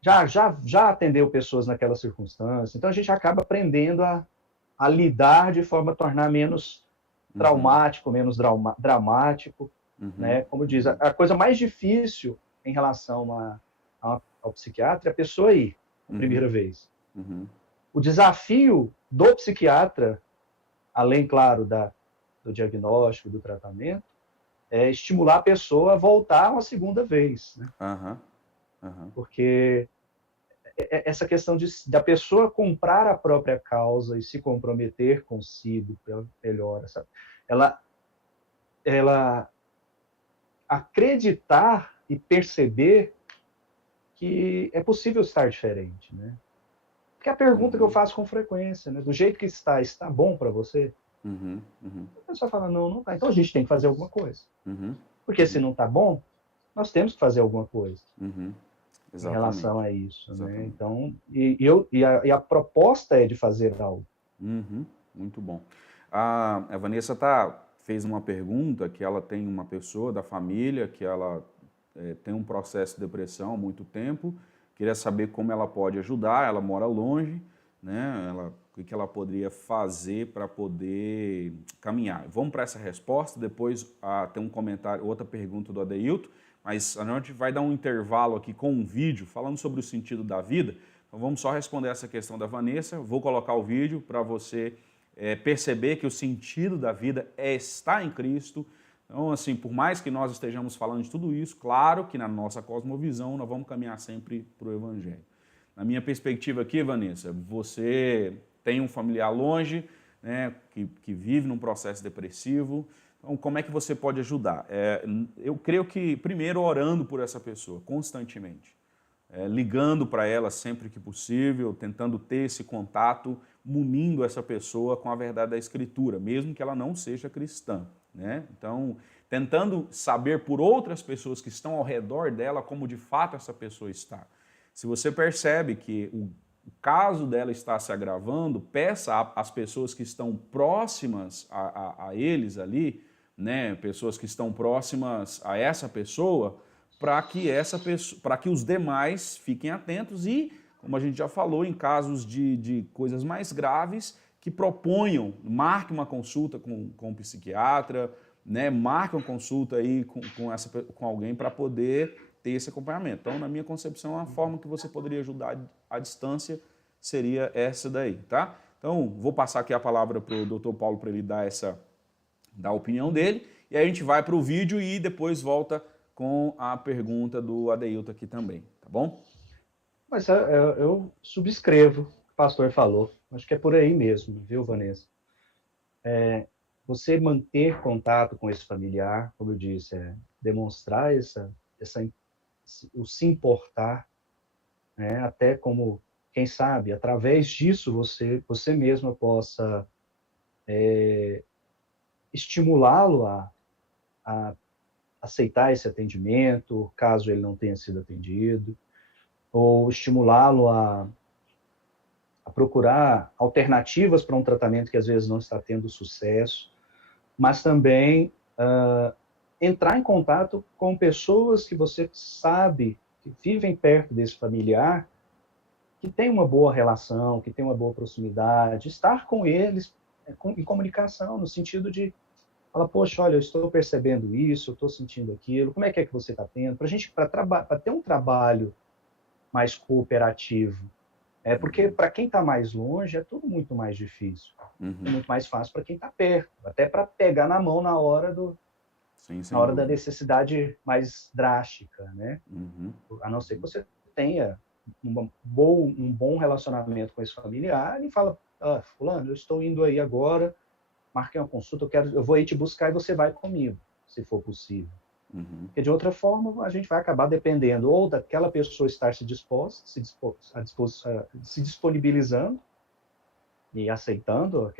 já atendeu pessoas naquela circunstância, então a gente acaba aprendendo a lidar de forma a tornar menos traumático, menos dramático. Né? Como diz, a coisa mais difícil em relação ao psiquiatra é a pessoa ir a primeira vez. O desafio do psiquiatra, além, claro, do diagnóstico, do tratamento, é estimular a pessoa a voltar uma segunda vez. Né? Porque essa questão da pessoa comprar a própria causa e se comprometer consigo pela melhora, sabe? Ela acreditar e perceber que é possível estar diferente, né? Porque a pergunta que eu faço com frequência, né? Do jeito que está bom para você? A pessoa fala, não, não tá. Então a gente tem que fazer alguma coisa. Porque se não está bom, nós temos que fazer alguma coisa em relação a isso. Né? Então, a proposta é de fazer algo. Muito bom. A Vanessa fez uma pergunta que ela tem uma pessoa da família que ela tem um processo de depressão há muito tempo, queria saber como ela pode ajudar, ela mora longe, né? O que ela poderia fazer para poder caminhar. Vamos para essa resposta, depois tem um comentário, outra pergunta do Adeilton, mas a gente vai dar um intervalo aqui com um vídeo falando sobre o sentido da vida. Então vamos só responder essa questão da Vanessa, vou colocar o vídeo para você perceber que o sentido da vida está em Cristo. Então, assim, por mais que nós estejamos falando de tudo isso, claro que na nossa cosmovisão nós vamos caminhar sempre para o Evangelho. Na minha perspectiva aqui, Vanessa, você tem um familiar longe, né, que vive num processo depressivo. Então, como é que você pode ajudar? Eu creio que, primeiro, orando por essa pessoa, constantemente. Ligando para ela sempre que possível, tentando ter esse contato, munindo essa pessoa com a verdade da Escritura, mesmo que ela não seja cristã. Né? Então, tentando saber por outras pessoas que estão ao redor dela como de fato essa pessoa está. Se você percebe que o caso dela está se agravando, peça às pessoas que estão próximas a eles ali, né? Pessoas que estão próximas a essa pessoa, para que os demais fiquem atentos e, como a gente já falou, em casos de coisas mais graves, que proponham, marque uma consulta com um psiquiatra, né, marque uma consulta aí com alguém para poder ter esse acompanhamento. Então, na minha concepção, a forma que você poderia ajudar à distância seria essa daí, tá? Então, vou passar aqui a palavra para o Dr. Paulo para ele dar a opinião dele, e aí a gente vai para o vídeo e depois volta com a pergunta do Adeilton aqui também, tá bom? Mas eu subscrevo o que o pastor falou. Acho que é por aí mesmo, viu, Vanessa? Você manter contato com esse familiar, como eu disse, demonstrar o se importar, né? Até como, quem sabe, através disso você mesma possa estimulá-lo a aceitar esse atendimento, caso ele não tenha sido atendido, ou estimulá-lo a procurar alternativas para um tratamento que às vezes não está tendo sucesso, mas também entrar em contato com pessoas que você sabe que vivem perto desse familiar, que tem uma boa relação, que tem uma boa proximidade, estar com eles em comunicação, no sentido de falar, poxa, olha, eu estou percebendo isso, eu estou sentindo aquilo, como é que você está tendo? Para ter um trabalho mais cooperativo. Porque para quem está mais longe é tudo muito mais difícil. É muito mais fácil para quem está perto, até para pegar na mão na hora na hora da necessidade mais drástica, né? A não ser que você tenha um bom relacionamento com esse familiar e fala, fulano, eu estou indo aí agora, marquei uma consulta, eu vou aí te buscar e você vai comigo, se for possível. Porque de outra forma a gente vai acabar dependendo ou daquela pessoa estar se disponibilizando e aceitando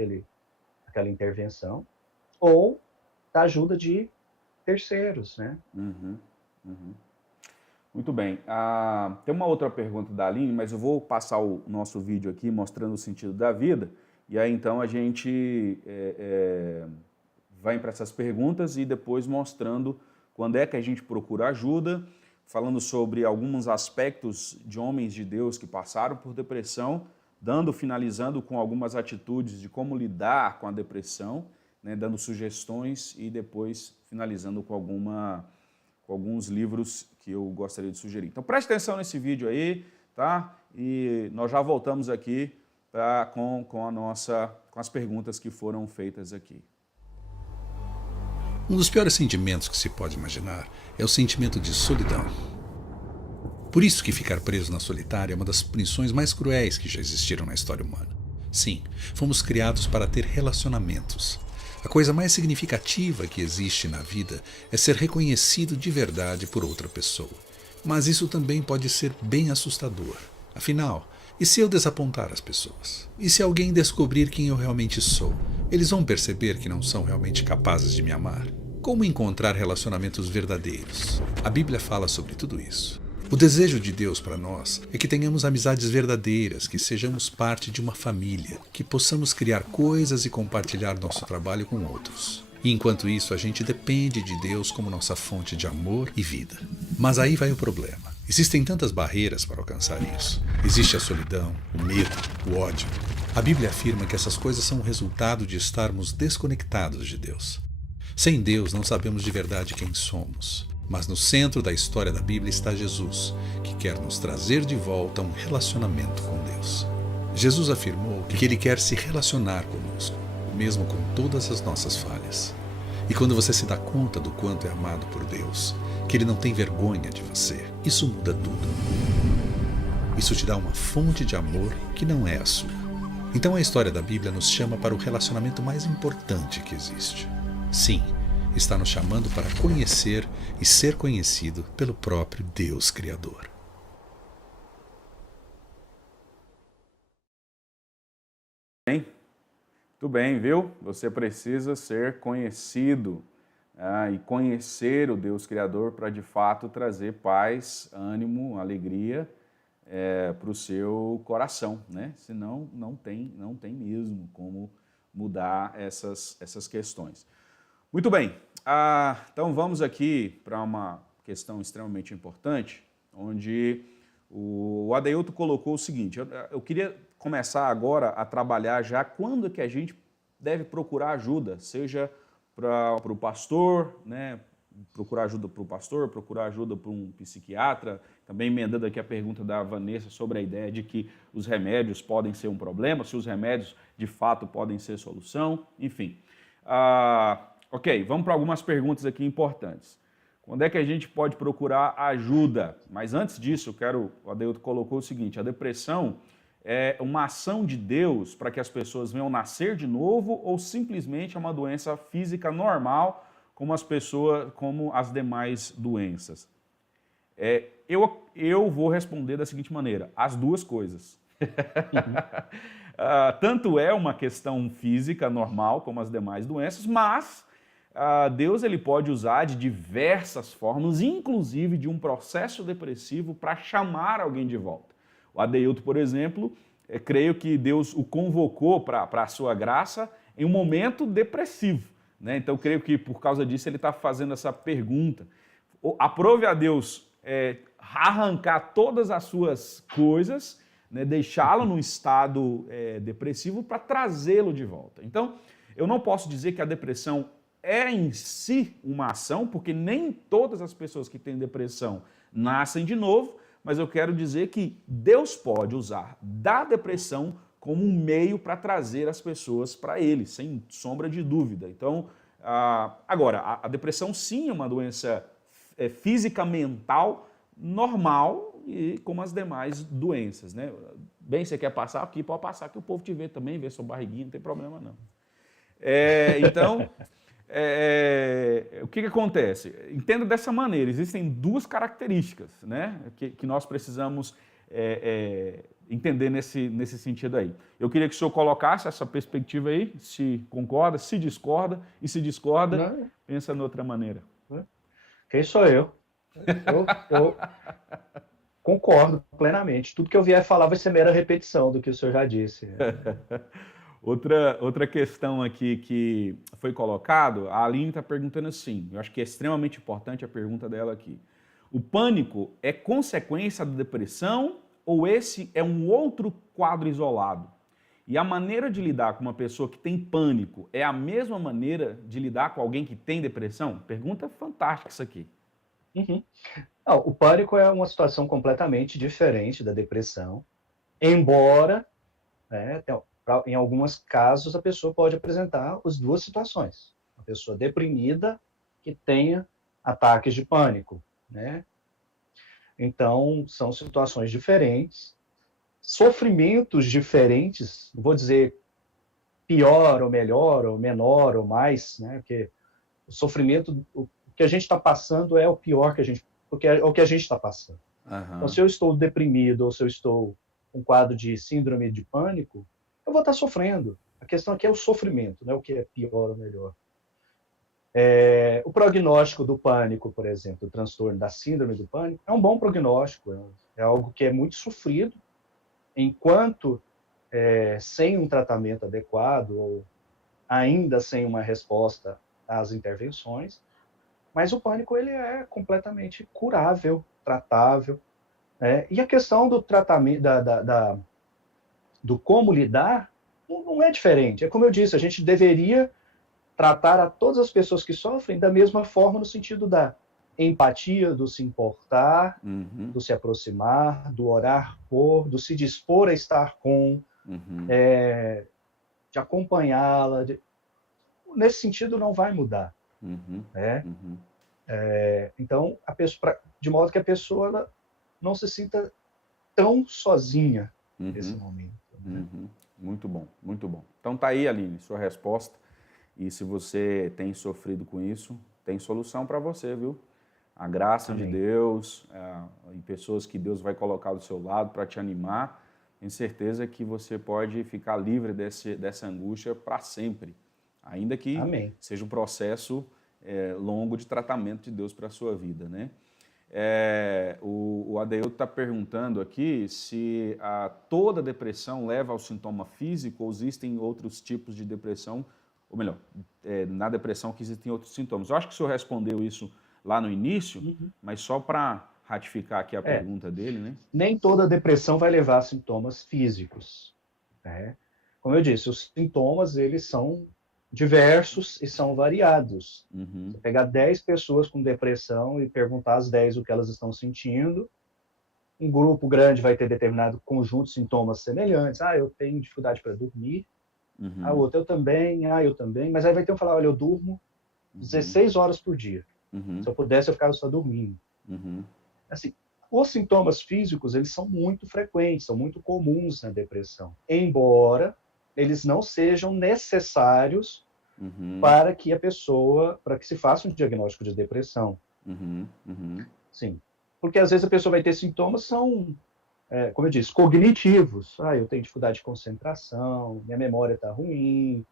aquela intervenção, ou da ajuda de terceiros, né? Muito bem. Tem uma outra pergunta da Aline, mas eu vou passar o nosso vídeo aqui mostrando o sentido da vida, e aí então a gente vai para essas perguntas e depois mostrando quando é que a gente procura ajuda, falando sobre alguns aspectos de homens de Deus que passaram por depressão, finalizando com algumas atitudes de como lidar com a depressão, né, dando sugestões e depois finalizando com alguns livros que eu gostaria de sugerir. Então preste atenção nesse vídeo aí, tá? E nós já voltamos aqui com as perguntas que foram feitas aqui. Um dos piores sentimentos que se pode imaginar é o sentimento de solidão. Por isso que ficar preso na solitária é uma das punições mais cruéis que já existiram na história humana. Sim, fomos criados para ter relacionamentos. A coisa mais significativa que existe na vida é ser reconhecido de verdade por outra pessoa. Mas isso também pode ser bem assustador. Afinal, E se eu desapontar as pessoas? E se alguém descobrir quem eu realmente sou? Eles vão perceber que não são realmente capazes de me amar? Como encontrar relacionamentos verdadeiros? A Bíblia fala sobre tudo isso. O desejo de Deus para nós é que tenhamos amizades verdadeiras, que sejamos parte de uma família, que possamos criar coisas e compartilhar nosso trabalho com outros. E enquanto isso, a gente depende de Deus como nossa fonte de amor e vida. Mas aí vai o problema. Existem tantas barreiras para alcançar isso. Existe a solidão, o medo, o ódio. A Bíblia afirma que essas coisas são o resultado de estarmos desconectados de Deus. Sem Deus, não sabemos de verdade quem somos. Mas no centro da história da Bíblia está Jesus, que quer nos trazer de volta a um relacionamento com Deus. Jesus afirmou que Ele quer se relacionar conosco, mesmo com todas as nossas falhas. E quando você se dá conta do quanto é amado por Deus, que Ele não tem vergonha de você, isso muda tudo. Isso te dá uma fonte de amor que não é a sua. Então a história da Bíblia nos chama para o relacionamento mais importante que existe. Sim, está nos chamando para conhecer e ser conhecido pelo próprio Deus Criador. Muito bem, viu? Você precisa ser conhecido e conhecer o Deus Criador para, de fato, trazer paz, ânimo, alegria para o seu coração, né? Senão, não tem mesmo como mudar essas questões. Muito bem, então vamos aqui para uma questão extremamente importante, onde o Adeilton colocou o seguinte: eu queria começar agora a trabalhar já quando que a gente deve procurar ajuda, seja para o pastor, né? Procurar ajuda para o pastor, procurar ajuda para um psiquiatra, também emendando aqui a pergunta da Vanessa sobre a ideia de que os remédios podem ser um problema, se os remédios de fato podem ser solução, enfim. Ok, vamos para algumas perguntas aqui importantes. Quando é que a gente pode procurar ajuda? Mas antes disso, o Adeilton colocou o seguinte: a depressão é uma ação de Deus para que as pessoas venham nascer de novo ou simplesmente é uma doença física normal como as demais doenças? Eu vou responder da seguinte maneira: as duas coisas. Tanto é uma questão física normal como as demais doenças, mas Deus ele pode usar de diversas formas, inclusive de um processo depressivo, para chamar alguém de volta. O Adeilton, por exemplo, creio que Deus o convocou para a sua graça em um momento depressivo, né? Então, creio que por causa disso ele está fazendo essa pergunta. Aprove a Deus arrancar todas as suas coisas, né, deixá-lo num estado depressivo para trazê-lo de volta. Então, eu não posso dizer que a depressão é em si uma ação, porque nem todas as pessoas que têm depressão nascem de novo, mas eu quero dizer que Deus pode usar da depressão como um meio para trazer as pessoas para Ele, sem sombra de dúvida. Então, agora, a depressão sim é uma doença física, mental, normal, e como as demais doenças, né? Bem, você quer passar aqui, pode passar, que o povo te vê também, vê sua barriguinha, não tem problema não. Então, o que acontece? Entenda dessa maneira: existem duas características, né, que nós precisamos entender nesse sentido aí. Eu queria que o senhor colocasse essa perspectiva aí, se concorda, se discorda, e se discorda, pensa de outra maneira. Quem sou eu? Eu concordo plenamente. Tudo que eu vier falar vai ser mera repetição do que o senhor já disse. Outra questão aqui que foi colocado, a Aline está perguntando assim, eu acho que é extremamente importante a pergunta dela aqui: o pânico é consequência da depressão ou esse é um outro quadro isolado? E a maneira de lidar com uma pessoa que tem pânico é a mesma maneira de lidar com alguém que tem depressão? Pergunta fantástica isso aqui. Uhum. Não, o pânico é uma situação completamente diferente da depressão, embora, em alguns casos, a pessoa pode apresentar as duas situações. Uma pessoa deprimida que tenha ataques de pânico, né? Então, são situações diferentes, sofrimentos diferentes, não vou dizer pior ou melhor, ou menor ou mais, né? Porque o sofrimento, o que a gente está passando é o pior porque é o que a gente está passando. Uhum. Então, se eu estou deprimido ou se eu estou um quadro de síndrome de pânico, eu vou estar sofrendo. A questão aqui é o sofrimento, né? O que é pior ou melhor. O prognóstico do pânico, por exemplo, o transtorno da síndrome do pânico, é um bom prognóstico, é algo que é muito sofrido, enquanto sem um tratamento adequado ou ainda sem uma resposta às intervenções, mas o pânico ele é completamente curável, tratável, né? E a questão do tratamento, do como lidar, não é diferente. É como eu disse, a gente deveria tratar a todas as pessoas que sofrem da mesma forma, no sentido da empatia, do se importar, do se aproximar, do orar por, do se dispor a estar com, de acompanhá-la. Nesse sentido, não vai mudar. Né? Então, de modo que a pessoa ela não se sinta tão sozinha nesse momento. Né? Muito bom, muito bom. Então tá aí, Aline, sua resposta. E se você tem sofrido com isso, tem solução para você, viu? A graça Amém. de Deus e pessoas que Deus vai colocar do seu lado para te animar, tenho certeza que você pode ficar livre dessa angústia para sempre. Ainda que Amém. seja um processo longo de tratamento de Deus para a sua vida, né? O Adeildo está perguntando aqui se toda depressão leva ao sintoma físico ou existem outros tipos de depressão, ou melhor, na depressão que existem outros sintomas. Eu acho que o senhor respondeu isso lá no início, mas só para ratificar aqui a pergunta dele, né? Nem toda depressão vai levar a sintomas físicos. Né? Como eu disse, os sintomas eles são diversos e são variados. Você pegar 10 pessoas com depressão e perguntar às 10 o que elas estão sentindo, um grupo grande vai ter determinado conjunto de sintomas semelhantes. Eu tenho dificuldade para dormir. A outra, eu também, mas aí vai ter um que falar, olha, eu durmo 16 horas por dia. Se eu pudesse, eu ficava só dormindo. Assim, os sintomas físicos, eles são muito frequentes, são muito comuns na depressão, embora eles não sejam necessários para que se faça um diagnóstico de depressão. Sim, porque às vezes a pessoa vai ter sintomas que são, como eu disse, cognitivos. Eu tenho dificuldade de concentração, minha memória está ruim,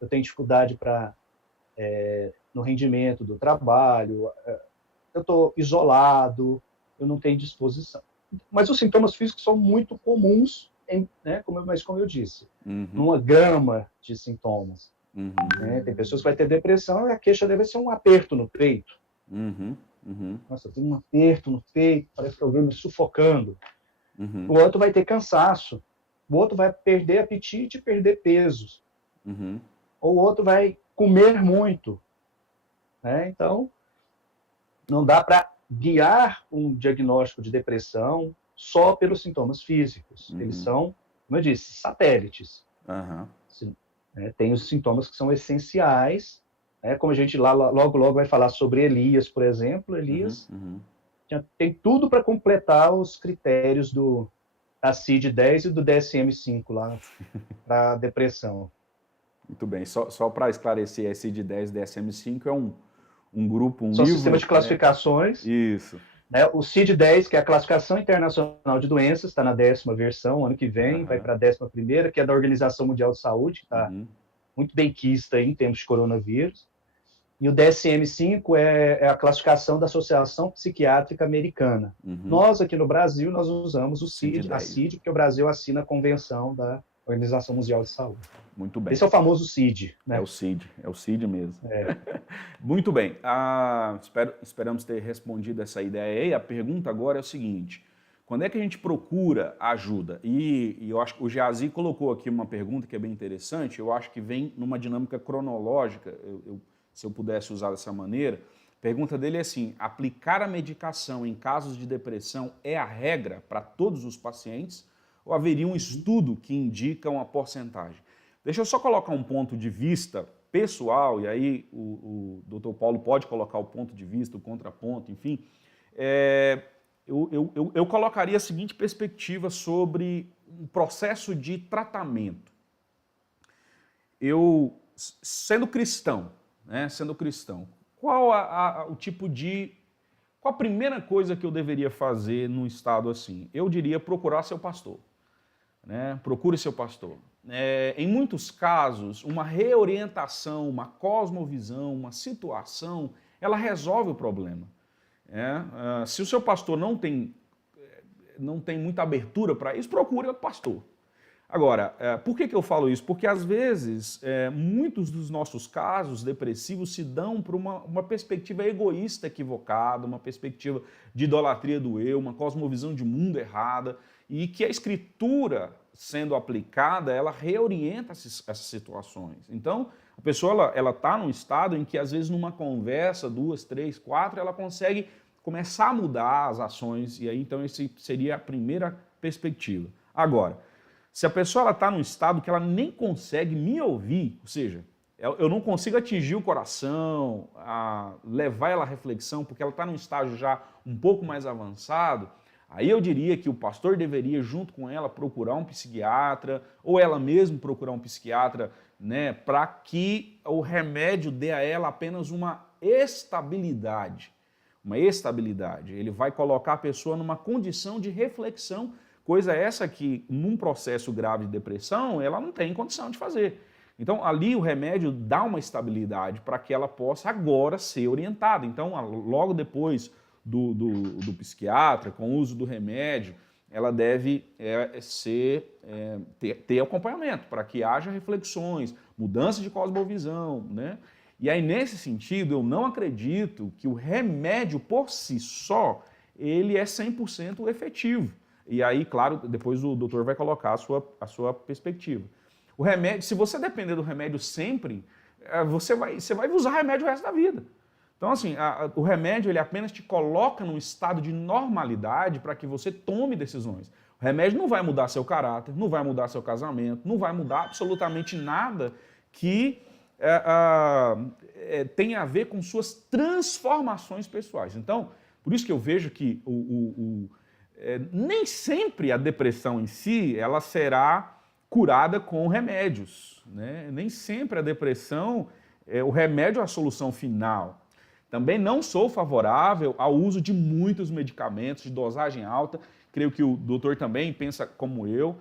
eu tenho dificuldade no rendimento do trabalho, eu estou isolado, eu não tenho disposição. Mas os sintomas físicos são muito comuns, né, como eu disse, numa gama de sintomas. Né? Tem pessoas que vão ter depressão e a queixa deve ser um aperto no peito. Nossa, eu tenho um aperto no peito, parece que alguém me sufocando. O outro vai ter cansaço. O outro vai perder apetite e perder pesos. Ou o outro vai comer muito. Né? Então, não dá para guiar um diagnóstico de depressão só pelos sintomas físicos. Eles são, como eu disse, satélites. Tem os sintomas que são essenciais, né? Como a gente logo vai falar sobre Elias, por exemplo. Elias tem tudo para completar os critérios da CID-10 e do DSM-5 lá para depressão. Muito bem. Só para esclarecer, a CID-10 e DSM-5 é um grupo, São livro, sistemas de classificações. Isso. Né? O CID-10, que é a Classificação Internacional de Doenças, está na 10ª versão, ano que vem, vai para a 11ª, que é da Organização Mundial de Saúde, que está muito benquista em tempos de coronavírus. E o DSM-5 é a classificação da Associação Psiquiátrica Americana. Nós, aqui no Brasil, nós usamos a CID, porque o Brasil assina a Convenção da Organização Mundial de Saúde. Muito bem. Esse é o famoso CID. Né? É o CID mesmo. Muito bem. Esperamos ter respondido essa ideia aí. A pergunta agora é o seguinte: quando é que a gente procura ajuda? E eu acho que o Geazi colocou aqui uma pergunta que é bem interessante, eu acho que vem numa dinâmica cronológica, se eu pudesse usar dessa maneira. A pergunta dele é assim: aplicar a medicação em casos de depressão é a regra para todos os pacientes? Ou haveria um estudo que indica uma porcentagem? Deixa eu só colocar um ponto de vista pessoal, e aí o Dr. Paulo pode colocar o ponto de vista, o contraponto, enfim. Eu colocaria a seguinte perspectiva sobre um processo de tratamento. Eu, sendo cristão, qual a primeira coisa que eu deveria fazer num estado assim? Eu diria procurar seu pastor. né? Procure seu pastor. Em muitos casos, uma reorientação, uma cosmovisão, uma situação, ela resolve o problema. Se o seu pastor não tem muita abertura para isso, procure outro pastor. Agora, por que eu falo isso? Porque, às vezes, muitos dos nossos casos depressivos se dão por uma perspectiva egoísta equivocada, uma perspectiva de idolatria do eu, uma cosmovisão de mundo errada, e que a Escritura, sendo aplicada, ela reorienta essas situações. Então, a pessoa ela está num estado em que, às vezes, numa conversa, 2, 3, 4, ela consegue começar a mudar as ações, e aí, então, essa seria a primeira perspectiva. Agora, se a pessoa está num estado que ela nem consegue me ouvir, ou seja, eu não consigo atingir o coração, levar ela à reflexão, porque ela está num estágio já um pouco mais avançado, aí eu diria que o pastor deveria, junto com ela, procurar um psiquiatra, ou ela mesma procurar um psiquiatra, né, para que o remédio dê a ela apenas uma estabilidade. Uma estabilidade. Ele vai colocar a pessoa numa condição de reflexão, coisa essa que, num processo grave de depressão, ela não tem condição de fazer. Então, ali o remédio dá uma estabilidade para que ter possa agora ser orientada. Então, logo depois do psiquiatra, com o uso do remédio, ela deve ter acompanhamento para que haja reflexões, mudança de cosmovisão, né? E aí, nesse sentido, eu não acredito que o remédio por si só, ele é 100% efetivo. E aí, claro, depois o doutor vai colocar a sua perspectiva. O remédio, se você depender do remédio sempre, você vai usar remédio o resto da vida. Então, assim, o remédio ele apenas te coloca num estado de normalidade para que você tome decisões. O remédio não vai mudar seu caráter, não vai mudar seu casamento, não vai mudar absolutamente nada que tenha a ver com suas transformações pessoais. Então, por isso que eu vejo que nem sempre a depressão em si ela será curada com remédios, né? Nem sempre a depressão, o remédio é a solução final. Também não sou favorável ao uso de muitos medicamentos de dosagem alta. Creio que o doutor também pensa como eu.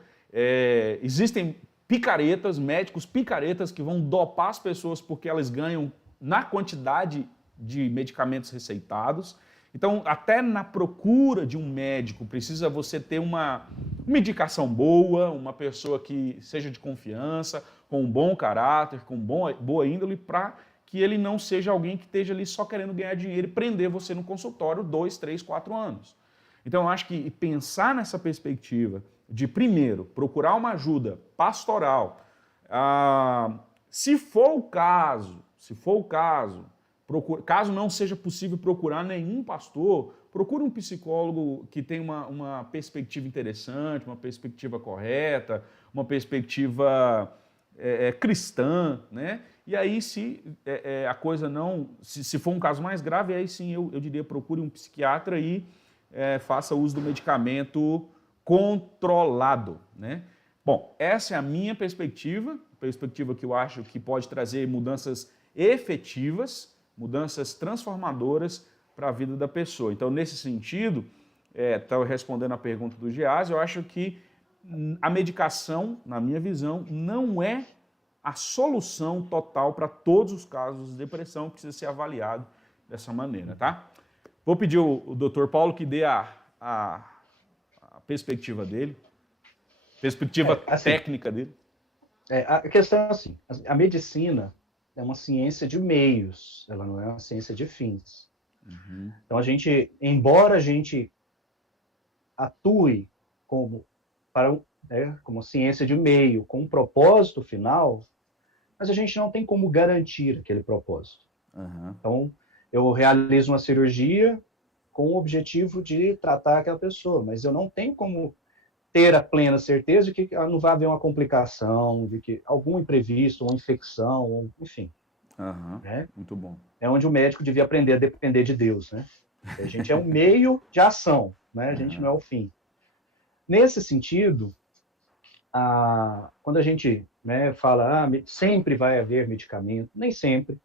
Existem picaretas, médicos picaretas que vão dopar as pessoas porque elas ganham na quantidade de medicamentos receitados. Então, até na procura de um médico, precisa você ter uma indicação boa, uma pessoa que seja de confiança, com um bom caráter, com boa índole, para que ele não seja alguém que esteja ali só querendo ganhar dinheiro e prender você no consultório 2, 3, 4 anos. Então, eu acho que pensar nessa perspectiva de, primeiro, procurar uma ajuda pastoral, se for o caso, caso não seja possível procurar nenhum pastor, procure um psicólogo que tenha uma perspectiva interessante, uma perspectiva correta, uma perspectiva cristã, né? E aí, se a coisa não... Se for um caso mais grave, aí sim eu diria procure um psiquiatra e faça uso do medicamento controlado, né? Bom, essa é a minha perspectiva que eu acho que pode trazer mudanças efetivas, mudanças transformadoras para a vida da pessoa. Então, nesse sentido, estava respondendo a pergunta do Geazi, eu acho que a medicação, na minha visão, não é a solução total para todos os casos de depressão, precisa ser avaliado dessa maneira, tá? Vou pedir o Dr. Paulo que dê a perspectiva dele, perspectiva técnica dele. A questão é assim, a medicina é uma ciência de meios, ela não é uma ciência de fins. Uhum. Então, embora a gente atue como ciência de meio, com um propósito final, mas a gente não tem como garantir aquele propósito. Uhum. Então, eu realizo uma cirurgia com o objetivo de tratar aquela pessoa, mas eu não tenho como ter a plena certeza de que não vai haver uma complicação, de que algum imprevisto, uma infecção, enfim. Uhum. Muito bom. É onde o médico devia aprender a depender de Deus, né? A gente é um meio de ação, né? A gente não é o fim. Nesse sentido, quando a gente fala, sempre vai haver medicamento, nem sempre.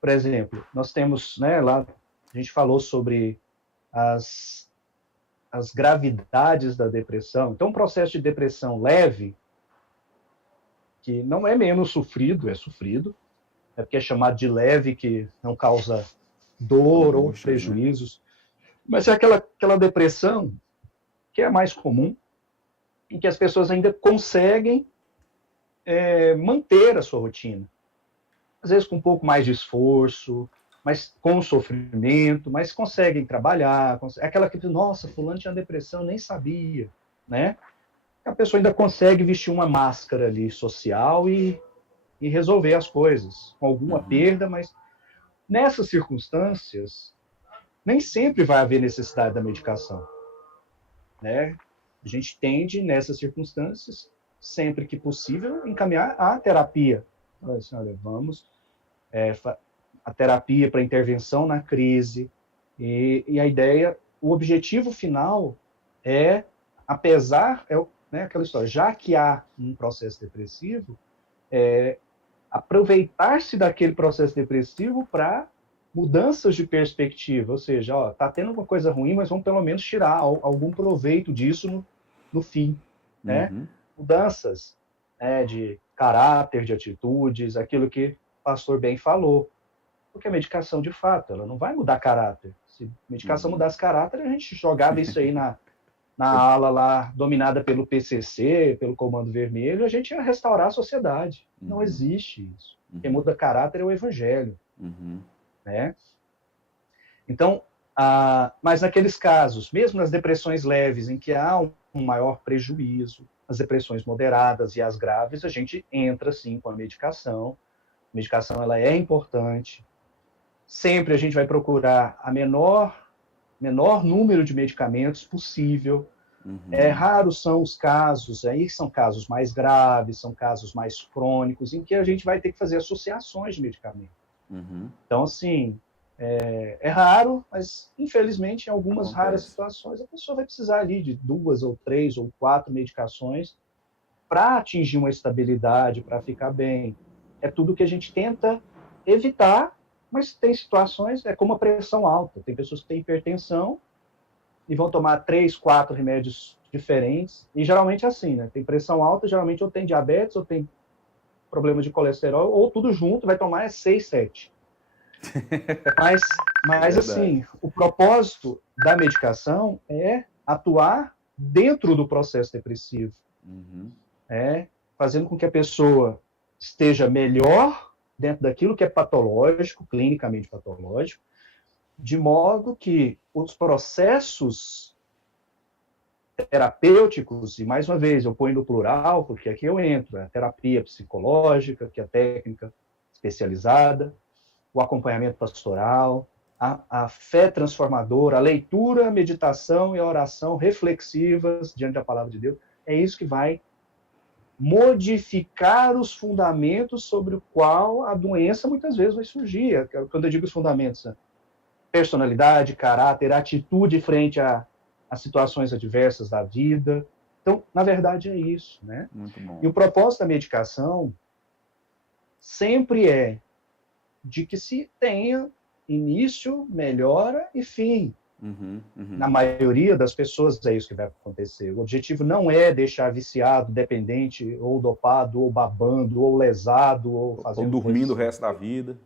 Por exemplo, nós temos, lá, a gente falou sobre as as gravidades da depressão. Então, um processo de depressão leve, que não é menos sofrido, é sofrido, é porque é chamado de leve, que não causa dor ou Angústias, né? prejuízos, mas é aquela depressão que é mais comum, em que as pessoas ainda conseguem manter a sua rotina. Às vezes com um pouco mais de esforço, mas com sofrimento, mas conseguem trabalhar. É aquela que diz, nossa, fulano tinha depressão, nem sabia, né? A pessoa ainda consegue vestir uma máscara ali social e resolver as coisas, com alguma perda, mas nessas circunstâncias, nem sempre vai haver necessidade da medicação, né? A gente tende, nessas circunstâncias, sempre que possível, encaminhar a terapia. Assim, olha, vamos a terapia para intervenção na crise, e a ideia, o objetivo final é, apesar, né, aquela história, já que há um processo depressivo, aproveitar-se daquele processo depressivo para mudanças de perspectiva, ou seja, está tendo uma coisa ruim, mas vamos pelo menos tirar algum proveito disso no fim, né? Mudanças, né, de caráter, de atitudes, aquilo que o pastor bem falou, porque a medicação, de fato, ela não vai mudar caráter. Se a medicação mudasse caráter, a gente jogava isso aí na ala lá, dominada pelo PCC, pelo Comando Vermelho, a gente ia restaurar a sociedade. Não existe isso. Quem muda caráter é o Evangelho. Né? Então, mas naqueles casos, mesmo nas depressões leves, em que há um maior prejuízo, as depressões moderadas e as graves, a gente entra, sim, com a medicação. A medicação, ela é importante. Sempre a gente vai procurar a menor número de medicamentos possível. Raros são os casos, aí são casos mais graves, são casos mais crônicos, em que a gente vai ter que fazer associações de medicamentos. Então, assim, é raro, mas infelizmente em algumas raras situações a pessoa vai precisar ali de 2 ou 3 ou 4 medicações para atingir uma estabilidade, para ficar bem. É tudo que a gente tenta evitar, mas tem situações, como a pressão alta. Tem pessoas que têm hipertensão e vão tomar 3, 4 remédios diferentes, e geralmente é assim, né? Tem pressão alta, geralmente ou tem diabetes, ou tem problema de colesterol, ou tudo junto, vai tomar 6, 7. Mas assim, o propósito da medicação é atuar dentro do processo depressivo. Fazendo com que a pessoa esteja melhor dentro daquilo que é patológico, clinicamente patológico, de modo que os processos terapêuticos, e mais uma vez eu ponho no plural, porque aqui eu entro, a terapia psicológica, que é a técnica especializada, o acompanhamento pastoral, a fé transformadora, a leitura, a meditação e a oração reflexivas diante da palavra de Deus, é isso que vai modificar os fundamentos sobre o qual a doença muitas vezes vai surgir. Quando eu digo os fundamentos, personalidade, caráter, atitude frente a situações adversas da vida. Então, na verdade, é isso, né? Muito bom. E o propósito da medicação sempre é de que se tenha início, melhora e fim. Na maioria das pessoas é isso que vai acontecer. O objetivo não é deixar viciado, dependente, ou dopado, ou babando, ou lesado, ou fazendo... Ou dormindo o resto da vida.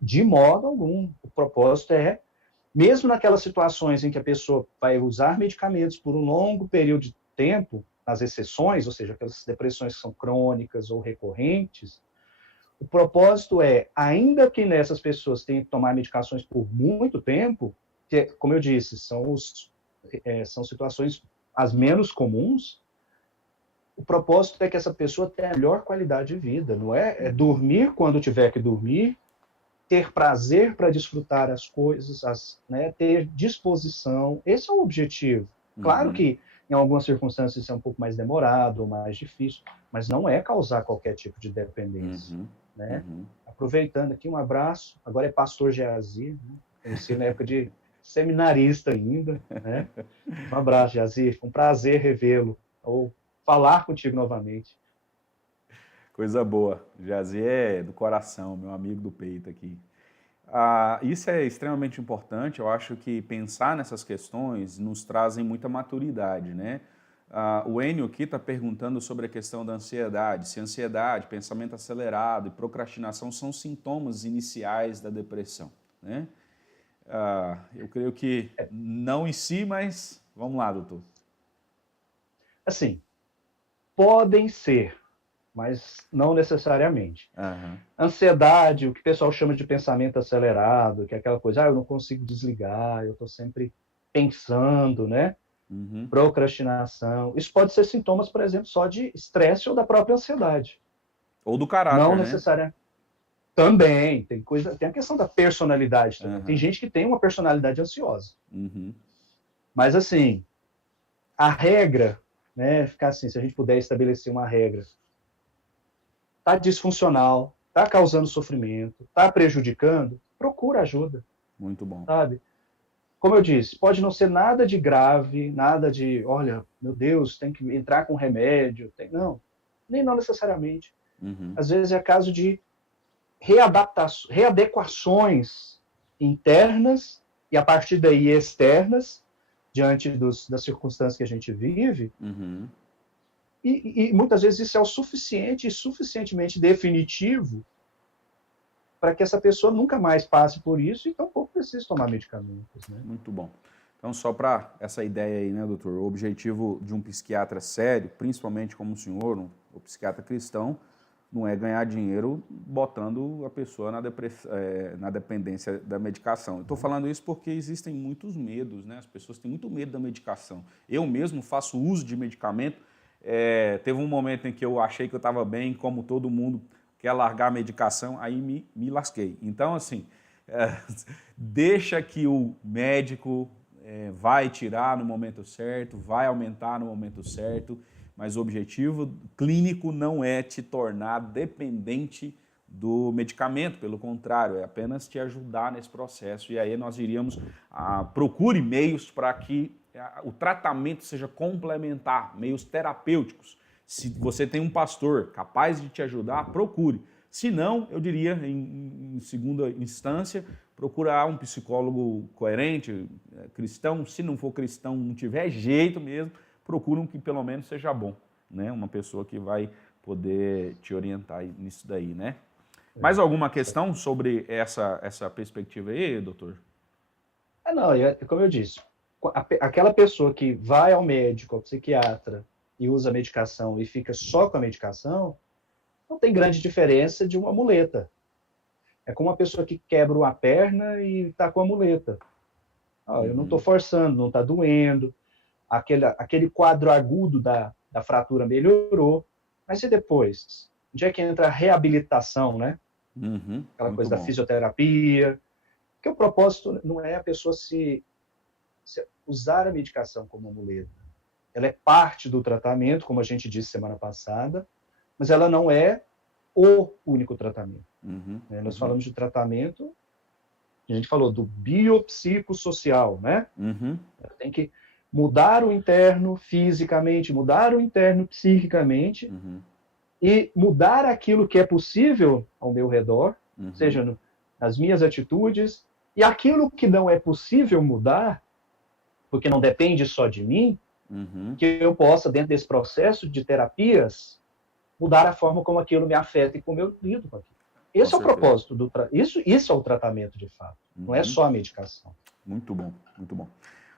De modo algum. O propósito é, mesmo naquelas situações em que a pessoa vai usar medicamentos por um longo período de tempo, nas exceções, ou seja, aquelas depressões que são crônicas ou recorrentes, o propósito é, ainda que nessas pessoas tenham que tomar medicações por muito tempo, que, como eu disse, são situações as menos comuns, o propósito é que essa pessoa tenha a melhor qualidade de vida, não é? É dormir quando tiver que dormir, ter prazer para desfrutar as coisas, né? Ter disposição, esse é o objetivo. Claro que em algumas circunstâncias isso é um pouco mais demorado, mais difícil, mas não é causar qualquer tipo de dependência. Né? Aproveitando aqui, um abraço, agora é pastor Geazi, né? Conheci na época de seminarista ainda, né? Um abraço, Geazi, foi um prazer revê-lo, ou falar contigo novamente. Coisa boa, Geazi é do coração, meu amigo do peito aqui. Isso é extremamente importante. Eu acho que pensar nessas questões nos trazem muita maturidade, né? O Enio aqui está perguntando sobre a questão da ansiedade. Se ansiedade, pensamento acelerado e procrastinação são sintomas iniciais da depressão, né? Eu creio que não em si, mas vamos lá, doutor. Assim, podem ser, mas não necessariamente. Uhum. Ansiedade, o que o pessoal chama de pensamento acelerado, que é aquela coisa, eu não consigo desligar, eu estou sempre pensando, né? Uhum. Procrastinação. Isso pode ser sintomas, por exemplo, só de estresse ou da própria ansiedade. Ou do caráter, não né? necessariamente. Também, tem a questão da personalidade também. Uhum. Tem gente que tem uma personalidade ansiosa. Uhum. Mas, assim, a regra, né, ficar assim, se a gente puder estabelecer uma regra, está disfuncional, está causando sofrimento, está prejudicando, procura ajuda. Muito bom. Sabe? Como eu disse, pode não ser nada de grave, nada de, olha, meu Deus, tem que entrar com remédio. Não, nem não necessariamente. Uhum. Às vezes é caso de readequações internas e, a partir daí, externas, diante das circunstâncias que a gente vive. Uhum. E muitas vezes isso é o suficiente e suficientemente definitivo para que essa pessoa nunca mais passe por isso e tampouco precise tomar medicamentos. Né? Muito bom. Então, só para essa ideia aí, né, doutor? O objetivo de um psiquiatra sério, principalmente como o senhor, o psiquiatra cristão, não é ganhar dinheiro botando a pessoa na dependência da medicação. Eu estou falando isso porque existem muitos medos, né? As pessoas têm muito medo da medicação. Eu mesmo faço uso de medicamento. Teve um momento em que eu achei que eu estava bem, como todo mundo quer largar a medicação, aí me lasquei. Então, assim, deixa que o médico vai tirar no momento certo, vai aumentar no momento certo, mas o objetivo clínico não é te tornar dependente do medicamento, pelo contrário, é apenas te ajudar nesse processo. E aí nós iríamos, procure meios para que o tratamento seja complementar, meios terapêuticos. Se você tem um pastor capaz de te ajudar, procure. Se não, eu diria, em segunda instância, procurar um psicólogo coerente, cristão. Se não for cristão, não tiver jeito mesmo, procure um que pelo menos seja bom, né? Uma pessoa que vai poder te orientar nisso daí, né? Mais alguma questão sobre essa perspectiva aí, doutor? Não, como eu disse, aquela pessoa que vai ao médico, ao psiquiatra, e usa a medicação e fica só com a medicação, não tem grande diferença de uma muleta. É como uma pessoa que quebra uma perna e está com a muleta. Eu não estou forçando, não está doendo, aquele quadro agudo da fratura melhorou, mas e depois? Onde é que entra a reabilitação, né? Uhum, aquela coisa da fisioterapia, porque o propósito não é a pessoa se usar a medicação como muleta. Ela é parte do tratamento, como a gente disse semana passada, mas ela não é o único tratamento. Uhum, Nós falamos de tratamento, a gente falou do biopsicossocial, né? Uhum. Ela tem que mudar o interno fisicamente, mudar o interno psiquicamente, e mudar aquilo que é possível ao meu redor, seja nas minhas atitudes, e aquilo que não é possível mudar, porque não depende só de mim, que eu possa, dentro desse processo de terapias, mudar a forma como aquilo me afeta e como eu lido com aquilo. Esse é o propósito do tratamento. Isso é o tratamento, de fato. Não é só a medicação. Muito bom, muito bom.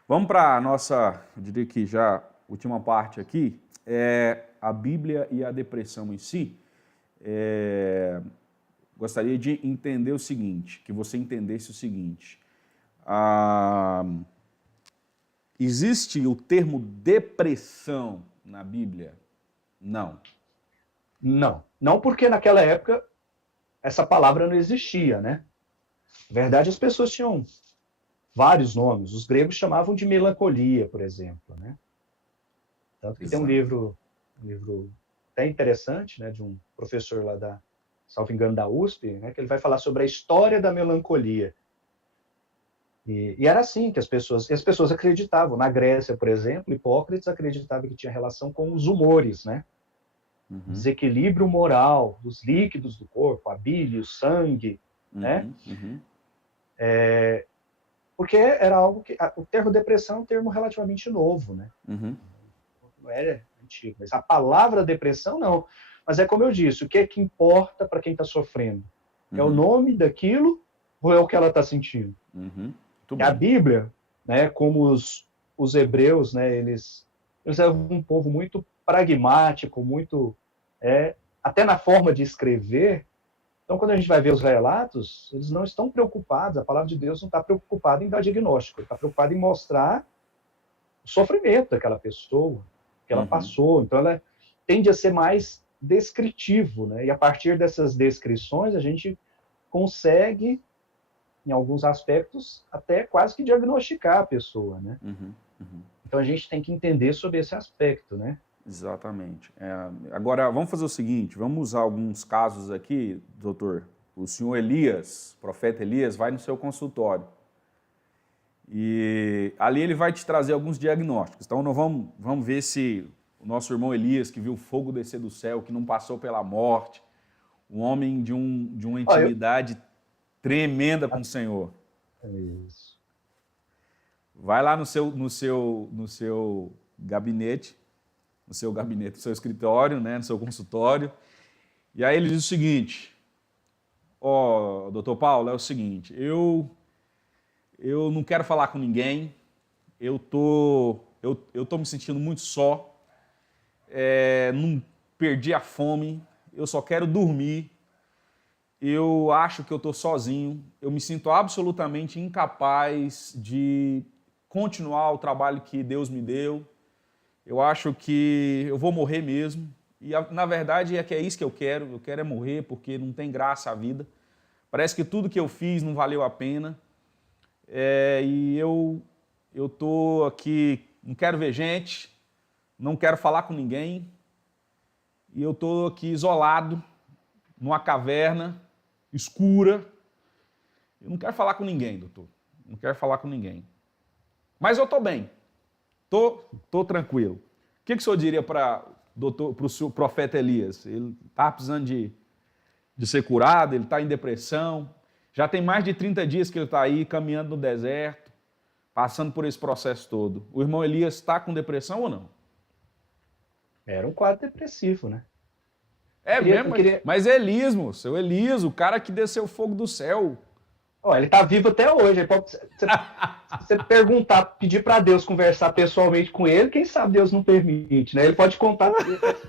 Vamos para a nossa, eu diria que já última parte aqui, a Bíblia e a depressão em si. Gostaria de entender o seguinte, que você entendesse o seguinte. Existe o termo depressão na Bíblia? Não. Não. Não porque naquela época essa palavra não existia, né? Na verdade, as pessoas tinham vários nomes. Os gregos chamavam de melancolia, por exemplo, né? Tanto que tem um livro até interessante, né, de um professor lá salvo engano, da USP, né, que ele vai falar sobre a história da melancolia. E era assim que as pessoas acreditavam. Na Grécia, por exemplo, Hipócrates acreditava que tinha relação com os humores, né? Desequilíbrio moral dos líquidos do corpo, a bile, o sangue, né? Porque era algo que... O termo depressão é um termo relativamente novo, né? Uhum. Não é antigo, mas a palavra depressão, não. Mas é como eu disse, o que é que importa para quem está sofrendo? É o nome daquilo ou é o que ela está sentindo? Muito E a bem. Bíblia, né, como os hebreus, né, eles eram um povo muito pragmático, muito... até na forma de escrever. Então, quando a gente vai ver os relatos, eles não estão preocupados, a palavra de Deus não está preocupada em dar diagnóstico, ele está preocupado em mostrar o sofrimento daquela pessoa, que ela passou. Então, ela tende a ser mais descritivo, né? E a partir dessas descrições, a gente consegue, em alguns aspectos, até quase que diagnosticar a pessoa, né? Então, a gente tem que entender sobre esse aspecto, né? Exatamente. Agora, vamos fazer o seguinte, vamos usar alguns casos aqui, doutor. O senhor Elias, profeta Elias, vai no seu consultório. E ali ele vai te trazer alguns diagnósticos. Então, nós vamos ver se o nosso irmão Elias, que viu fogo descer do céu, que não passou pela morte, um homem de uma intimidade tremenda com o Senhor. Isso. Vai lá no seu gabinete, no seu escritório, né, no seu consultório, e aí ele diz o seguinte: doutor Paulo, é o seguinte, eu não quero falar com ninguém, eu tô me sentindo muito só, não perdi a fome, eu só quero dormir, eu acho que eu estou sozinho, eu me sinto absolutamente incapaz de continuar o trabalho que Deus me deu, eu acho que eu vou morrer mesmo, e na verdade é isso que eu quero é morrer porque não tem graça a vida, parece que tudo que eu fiz não valeu a pena, e eu estou aqui, não quero ver gente, não quero falar com ninguém, e eu estou aqui isolado, numa caverna, escura, eu não quero falar com ninguém, doutor, não quero falar com ninguém. Mas eu estou bem, estou tranquilo. O que o senhor diria para o profeta Elias? Ele está precisando de ser curado, ele está em depressão, já tem mais de 30 dias que ele está aí caminhando no deserto, passando por esse processo todo. O irmão Elias está com depressão ou não? Era um quadro depressivo, né? Mesmo? Mas Elias, moço, o Elias, o cara que desceu fogo do céu. Ele está vivo até hoje. Você perguntar, pedir para Deus conversar pessoalmente com ele, quem sabe Deus não permite, né? Ele pode contar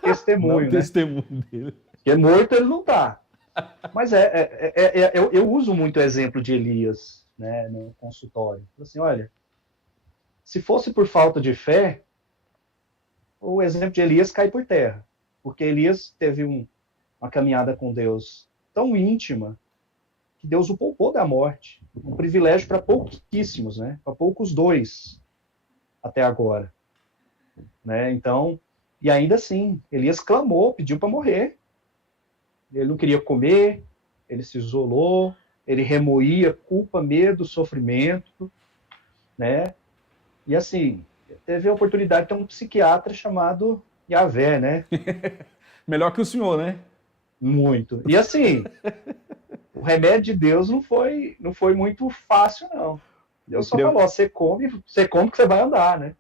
testemunho, né? Testemunho dele. Porque morto ele não está. Mas eu uso muito o exemplo de Elias, né, no consultório. Assim, olha, se fosse por falta de fé, o exemplo de Elias cai por terra. Porque Elias teve uma caminhada com Deus tão íntima que Deus o poupou da morte. Um privilégio para pouquíssimos, né? Para poucos dois até agora. Né? Então, e ainda assim, Elias clamou, pediu para morrer. Ele não queria comer, ele se isolou, ele remoía culpa, medo, sofrimento, né? E assim, teve a oportunidade de ter um psiquiatra chamado Yahvé, né? Melhor que o senhor, né? Muito. E assim, o remédio de Deus não foi muito fácil, não. Deus só falou, você come que você vai andar, né?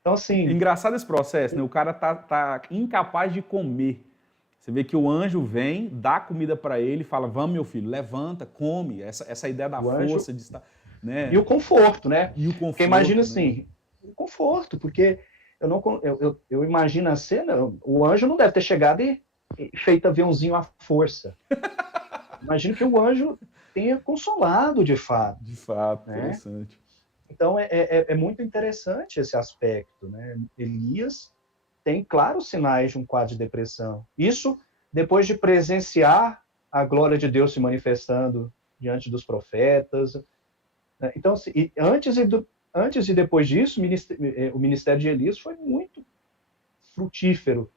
Então, assim... Engraçado esse processo, né? O cara tá incapaz de comer. Você vê que o anjo vem, dá comida para ele e fala, vamos, meu filho, levanta, come. Essa ideia da força de estar... Né? E o conforto, né? E o conforto, porque imagina né? assim, o conforto, porque eu imagino a cena, o anjo não deve ter chegado e feito aviãozinho à força. Imagino que o anjo tenha consolado de fato. De fato, né? Interessante. Então é muito interessante esse aspecto, né? Elias tem claros sinais de um quadro de depressão. Isso depois de presenciar a glória de Deus se manifestando diante dos profetas. Então, antes e depois disso, o ministério de Elias foi muito frutífero.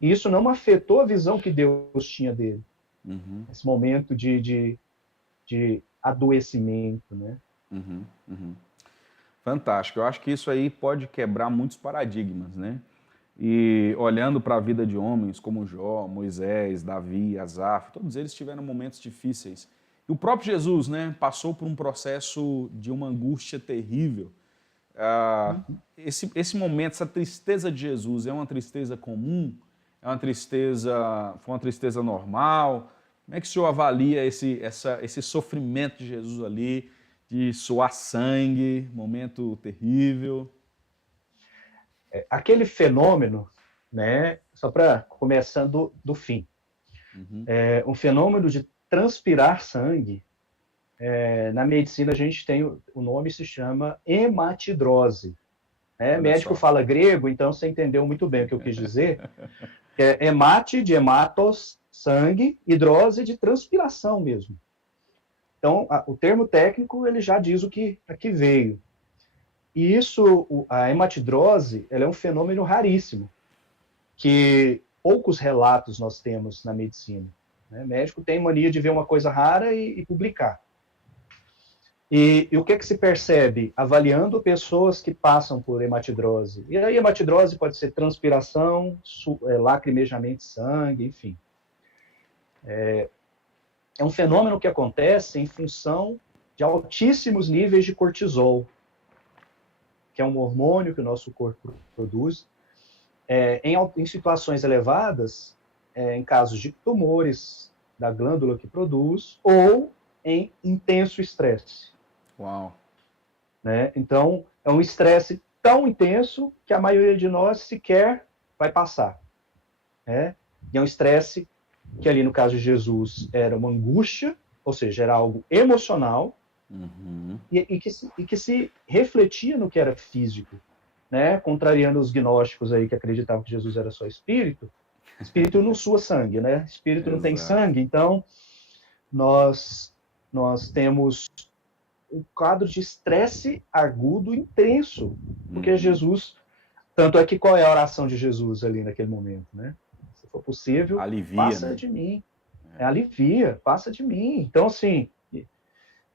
E isso não afetou a visão que Deus tinha dele. Esse momento de adoecimento, né? Fantástico. Eu acho que isso aí pode quebrar muitos paradigmas, né? E olhando para a vida de homens como Jó, Moisés, Davi, Asaf, todos eles tiveram momentos difíceis. E o próprio Jesus, né, passou por um processo de uma angústia terrível. Esse momento, essa tristeza de Jesus, é uma tristeza comum? É uma tristeza, foi uma tristeza normal? Como é que o senhor avalia esse sofrimento de Jesus ali, de suar sangue, momento terrível? Aquele fenômeno, né, só para começar do fim, um fenômeno de transpirar sangue, na medicina a gente tem, o nome se chama hematidrose. Médico fala grego, então você entendeu muito bem o que eu quis dizer. Hemate, de hematos, sangue, e drose, de transpiração mesmo. Então, o termo técnico ele já diz o que aqui veio. E isso, a hematidrose, ela é um fenômeno raríssimo, que poucos relatos nós temos na medicina. O médico tem mania de ver uma coisa rara e publicar. E o que se percebe? Avaliando pessoas que passam por hematidrose. E a hematidrose pode ser transpiração, lacrimejamento de sangue, enfim. É um fenômeno que acontece em função de altíssimos níveis de cortisol, que é um hormônio que o nosso corpo produz. Em situações elevadas, em casos de tumores da glândula que produz, ou em intenso estresse. Uau! Então, é um estresse tão intenso que a maioria de nós sequer vai passar. E é um estresse que ali no caso de Jesus era uma angústia, ou seja, era algo emocional, e que se refletia no que era físico, contrariando os gnósticos aí que acreditavam que Jesus era só espírito. Espírito não sua sangue, Espírito não tem sangue, então nós temos um quadro de estresse agudo intenso, porque Jesus, tanto é que qual é a oração de Jesus ali naquele momento, Se for possível, alivia, passa de mim. Alivia, passa de mim. Então, assim,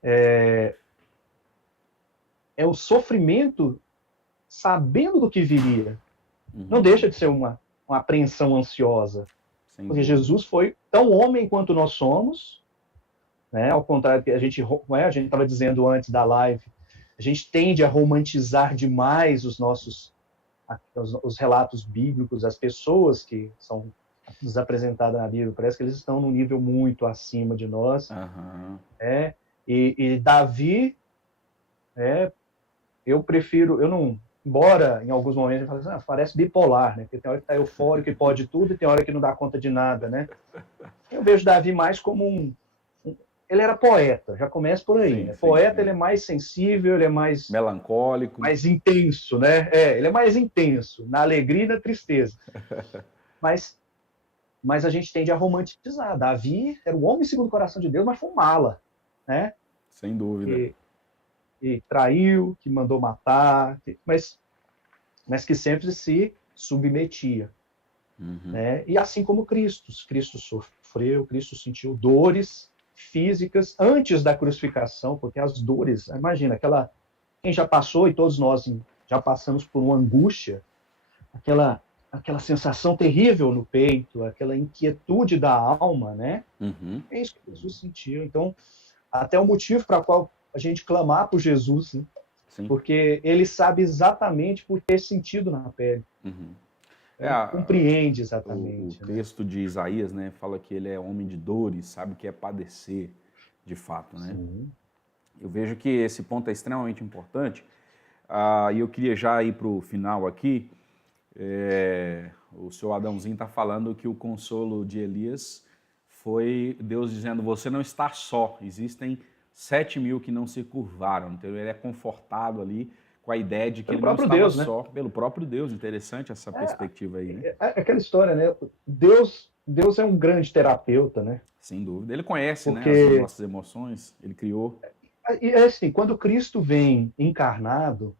é o sofrimento sabendo do que viria. Não deixa de ser uma apreensão ansiosa. Porque Jesus foi tão homem quanto nós somos, ao contrário que a gente estava dizendo antes da live, a gente tende a romantizar demais os relatos bíblicos, as pessoas que são nos apresentadas na Bíblia, parece que eles estão num nível muito acima de nós. E Davi, eu não, embora em alguns momentos eu fale parece bipolar, porque tem hora que está eufórico e pode tudo, e tem hora que não dá conta de nada, Eu vejo Davi mais como ele era poeta, já começa por aí. Poeta, ele é mais sensível, ele é mais melancólico, mais intenso, ele é mais intenso, na alegria e na tristeza. Mas a gente tende a romantizar. Davi era o homem segundo o coração de Deus, mas foi um mala, Sem dúvida. E traiu, que mandou matar, mas que sempre se submetia. E assim como Cristo sofreu, Cristo sentiu dores físicas antes da crucificação, porque as dores, imagina, quem já passou, e todos nós já passamos por uma angústia, aquela sensação terrível no peito, aquela inquietude da alma, É isso que Jesus sentiu. Então, até o motivo para o qual a gente clamar por Jesus, porque ele sabe exatamente por ter sentido na pele. Compreende exatamente. O texto de Isaías, fala que ele é homem de dores, sabe que é padecer, de fato, Eu vejo que esse ponto é extremamente importante, e eu queria já ir para o final aqui. O seu Adãozinho está falando que o consolo de Elias foi Deus dizendo, você não está só, existem 7.000 que não se curvaram, então ele é confortado ali com a ideia de que ele não estava só, pelo próprio Deus. Interessante essa perspectiva aí, aquela história, Deus é um grande terapeuta, Sem dúvida. Ele conhece, as nossas emoções, ele criou. E assim, quando Cristo vem encarnado,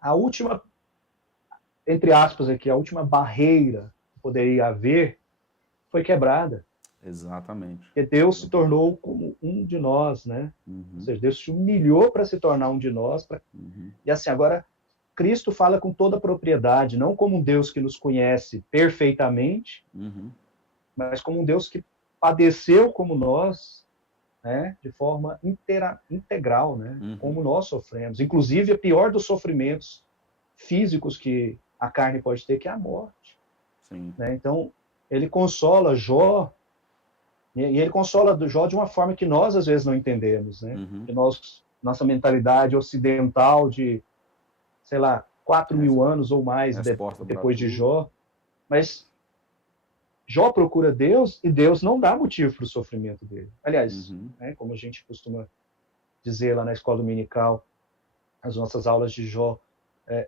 a última, entre aspas aqui, a última barreira que poderia haver foi quebrada. Exatamente. Porque Deus se tornou como um de nós, Ou seja, Deus se humilhou para se tornar um de nós. E assim, agora, Cristo fala com toda a propriedade, não como um Deus que nos conhece perfeitamente, mas como um Deus que padeceu como nós, né, de forma integral, né, Uhum. como nós sofremos. Inclusive, a pior dos sofrimentos físicos que a carne pode ter, que é a morte. Sim. Né? Então, ele consola Jó, e ele consola Jó de uma forma que nós, às vezes, não entendemos. Né? Uhum. Que nossa mentalidade ocidental de, sei lá, 4.000 anos ou mais depois de Jó, mas Jó procura Deus e Deus não dá motivo para o sofrimento dele. Aliás, né, como a gente costuma dizer lá na escola dominical, as nossas aulas de Jó,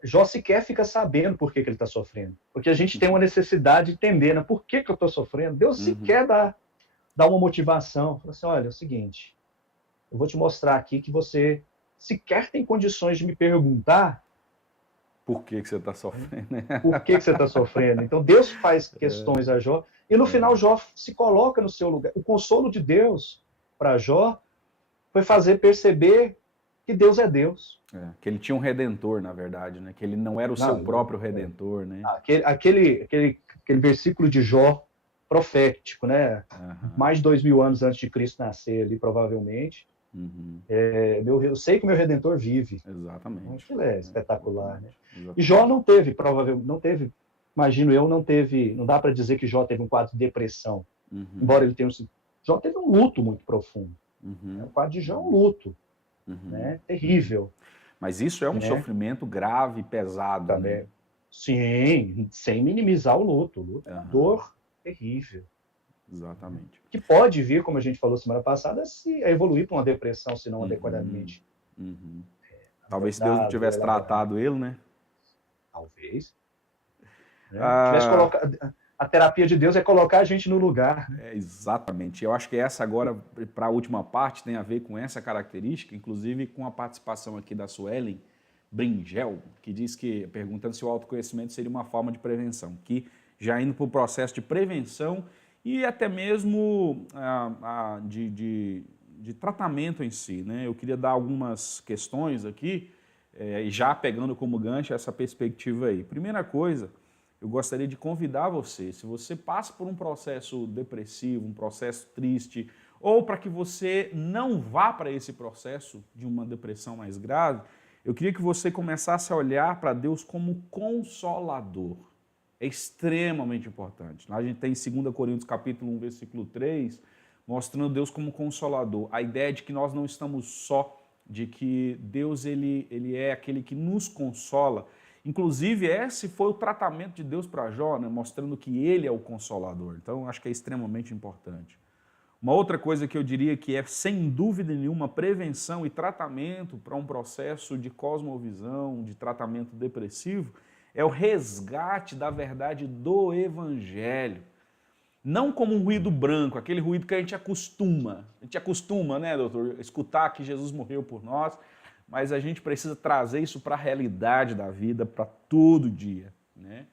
Jó sequer fica sabendo por que ele está sofrendo. Porque a gente tem uma necessidade de entender, né, por que eu estou sofrendo. Deus sequer dá uma motivação. Fala assim, olha, é o seguinte, eu vou te mostrar aqui que você sequer tem condições de me perguntar por que você está sofrendo. Por que você está sofrendo? Então, Deus faz questões a Jó, e no final Jó se coloca no seu lugar. O consolo de Deus para Jó foi fazer perceber que Deus é Deus. Que ele tinha um redentor, na verdade, né? Que ele não era o seu próprio redentor. Né? Aquele versículo de Jó profético, né? Mais de 2.000 anos antes de Cristo nascer ali, provavelmente. Eu sei que o meu Redentor vive. Exatamente. Aquilo é espetacular, né? E Jó não teve, imagino eu, não dá para dizer que Jó teve um quadro de depressão, embora ele tenha Jó teve um luto muito profundo. O quadro de Jó é um luto, né? Terrível. Mas isso é um sofrimento grave e pesado, também. Né? Sim, sem minimizar o luto. O luto é uma dor terrível. Exatamente. Que pode vir, como a gente falou semana passada, a evoluir para uma depressão, se não adequadamente. Talvez se Deus não tivesse tratado ele, né? Talvez. Tivesse colocado... A terapia de Deus é colocar a gente no lugar. Exatamente. Eu acho que essa agora, para a última parte, tem a ver com essa característica, inclusive com a participação aqui da Suelen Bringel, que diz que, perguntando se o autoconhecimento seria uma forma de prevenção, que já indo para o processo de prevenção e até mesmo de tratamento em si, né? Eu queria dar algumas questões aqui, e já pegando como gancho essa perspectiva aí. Primeira coisa, eu gostaria de convidar você, se você passa por um processo depressivo, um processo triste, ou para que você não vá para esse processo de uma depressão mais grave, eu queria que você começasse a olhar para Deus como consolador. É extremamente importante. Lá a gente tem em 2 Coríntios capítulo 1, versículo 3, mostrando Deus como consolador. A ideia de que nós não estamos só, de que Deus ele é aquele que nos consola. Inclusive, esse foi o tratamento de Deus para Jó, né? Mostrando que ele é o consolador. Então, acho que é extremamente importante. Uma outra coisa que eu diria que é, sem dúvida nenhuma, prevenção e tratamento para um processo de cosmovisão, de tratamento depressivo, é o resgate da verdade do Evangelho. Não como um ruído branco, aquele ruído que a gente acostuma. A gente acostuma, né, doutor, escutar que Jesus morreu por nós, mas a gente precisa trazer isso para a realidade da vida, para todo dia, né?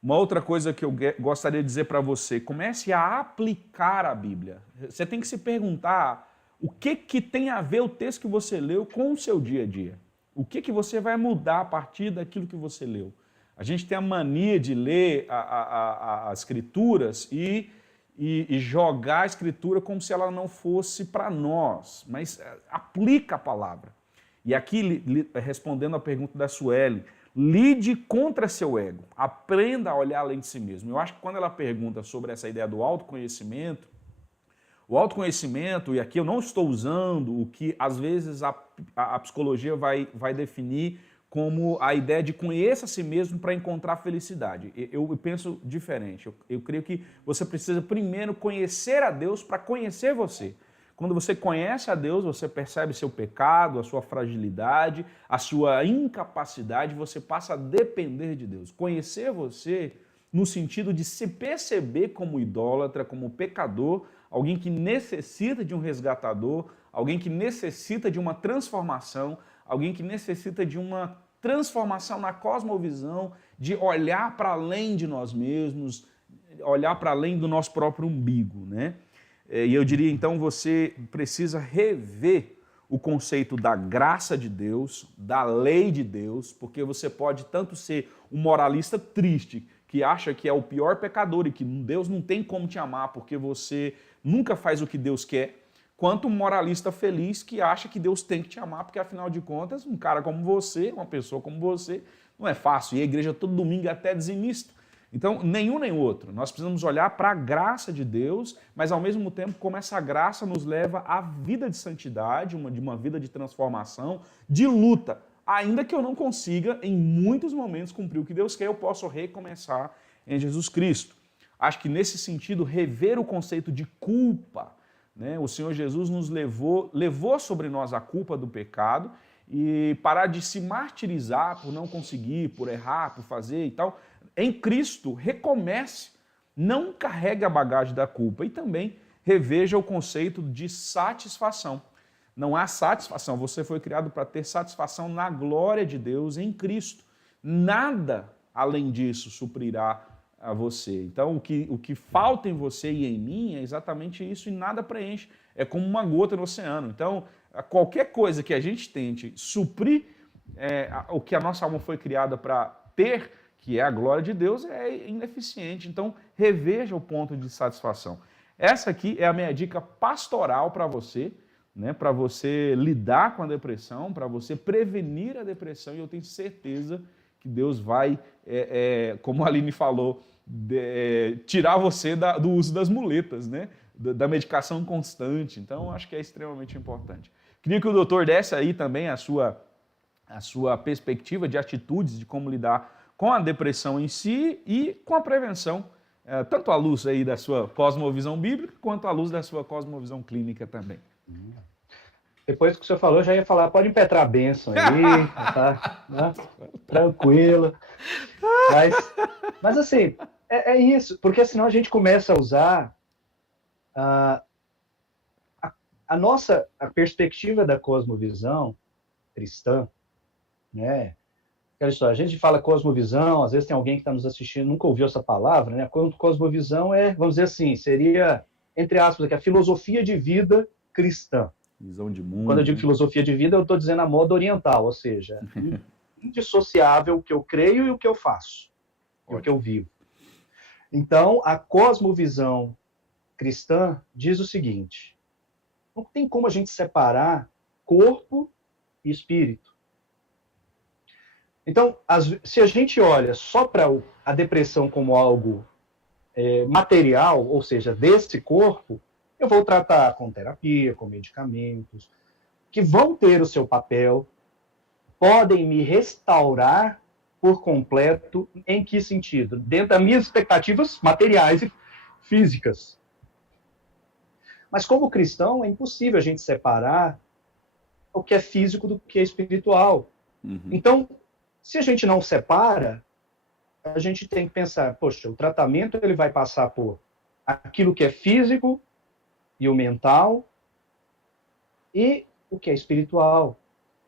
Uma outra coisa que eu gostaria de dizer para você, comece a aplicar a Bíblia. Você tem que se perguntar o que tem a ver o texto que você leu com o seu dia a dia. O que você vai mudar a partir daquilo que você leu. A gente tem a mania de ler as escrituras e jogar a escritura como se ela não fosse para nós, mas aplica a palavra. E aqui, respondendo à pergunta da Sueli, lide contra seu ego, aprenda a olhar além de si mesmo. Eu acho que quando ela pergunta sobre essa ideia do autoconhecimento, e aqui eu não estou usando o que às vezes a psicologia vai definir como a ideia de conheça a si mesmo para encontrar felicidade. Eu penso diferente. Eu creio que você precisa primeiro conhecer a Deus para conhecer você. Quando você conhece a Deus, você percebe seu pecado, a sua fragilidade, a sua incapacidade, você passa a depender de Deus. Conhecer você no sentido de se perceber como idólatra, como pecador, alguém que necessita de um resgatador, alguém que necessita de uma transformação, alguém que necessita de uma transformação na cosmovisão, de olhar para além de nós mesmos, olhar para além do nosso próprio umbigo, né? E eu diria, então, você precisa rever o conceito da graça de Deus, da lei de Deus, porque você pode tanto ser um moralista triste, que acha que é o pior pecador e que Deus não tem como te amar porque você nunca faz o que Deus quer, quanto um moralista feliz que acha que Deus tem que te amar, porque afinal de contas, um cara como você, uma pessoa como você, não é fácil. E a igreja todo domingo é até dizimista. Então, nenhum nem outro. Nós precisamos olhar para a graça de Deus, mas ao mesmo tempo como essa graça nos leva à vida de santidade, de uma vida de transformação, de luta. Ainda que eu não consiga, em muitos momentos, cumprir o que Deus quer, eu posso recomeçar em Jesus Cristo. Acho que nesse sentido, rever o conceito de culpa, né? O Senhor Jesus nos levou sobre nós a culpa do pecado e parar de se martirizar por não conseguir, por errar, por fazer e tal. Em Cristo, recomece, não carregue a bagagem da culpa e também reveja o conceito de satisfação. Não há satisfação, você foi criado para ter satisfação na glória de Deus em Cristo. Nada além disso suprirá a você. Então, o que falta em você e em mim é exatamente isso e nada preenche. É como uma gota no oceano. Então, qualquer coisa que a gente tente suprir o que a nossa alma foi criada para ter, que é a glória de Deus, é ineficiente. Então, reveja o ponto de satisfação. Essa aqui é a minha dica pastoral para você, né, para você lidar com a depressão, para você prevenir a depressão, e eu tenho certeza que Deus vai, como a Aline falou, tirar você do uso das muletas, né, da medicação constante. Então, acho que é extremamente importante. Queria que o doutor desse aí também a sua perspectiva de atitudes, de como lidar com a depressão em si e com a prevenção, tanto à luz aí da sua cosmovisão bíblica, quanto à luz da sua cosmovisão clínica também. Depois que o senhor falou, eu já ia falar, pode impetrar a bênção aí, tá, né? Tranquilo. Mas assim, é isso, porque senão a gente começa a usar a perspectiva da cosmovisão cristã, né? Aquela história, a gente fala cosmovisão, às vezes tem alguém que está nos assistindo, nunca ouviu essa palavra, né? Cosmovisão vamos dizer assim, seria, entre aspas, aqui, a filosofia de vida cristã. Visão de mundo. Quando eu digo filosofia de vida, eu estou dizendo a moda oriental, ou seja, indissociável o que eu creio e o que eu faço, e o que eu vivo. Então, a cosmovisão cristã diz o seguinte: não tem como a gente separar corpo e espírito. Então, se a gente olha só para a depressão como algo material, ou seja, desse corpo, eu vou tratar com terapia, com medicamentos, que vão ter o seu papel, podem me restaurar por completo. Em que sentido? Dentro das minhas expectativas materiais e físicas. Mas como cristão, é impossível a gente separar o que é físico do que é espiritual. Uhum. Então, se a gente não separa, a gente tem que pensar, poxa, o tratamento ele vai passar por aquilo que é físico e o mental e o que é espiritual.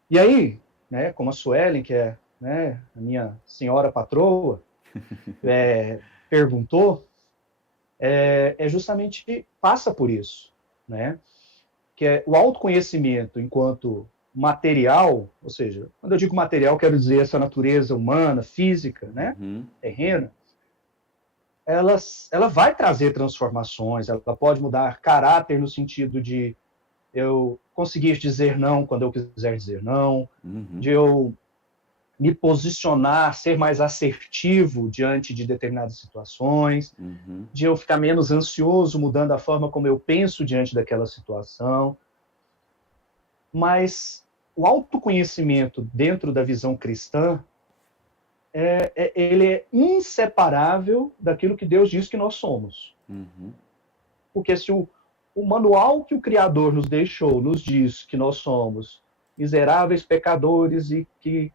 E aí, né, como a Suelen, que é, né, a minha senhora patroa, perguntou, justamente passa por isso, né? Que é o autoconhecimento enquanto material, ou seja, quando eu digo material, quero dizer essa natureza humana, física, né, terrena, ela vai trazer transformações, ela pode mudar caráter no sentido de eu conseguir dizer não quando eu quiser dizer não, de eu me posicionar, ser mais assertivo diante de determinadas situações, de eu ficar menos ansioso, mudando a forma como eu penso diante daquela situação. Mas o autoconhecimento dentro da visão cristã, ele é inseparável daquilo que Deus diz que nós somos. Porque se o manual que o Criador nos deixou nos diz que nós somos miseráveis pecadores e que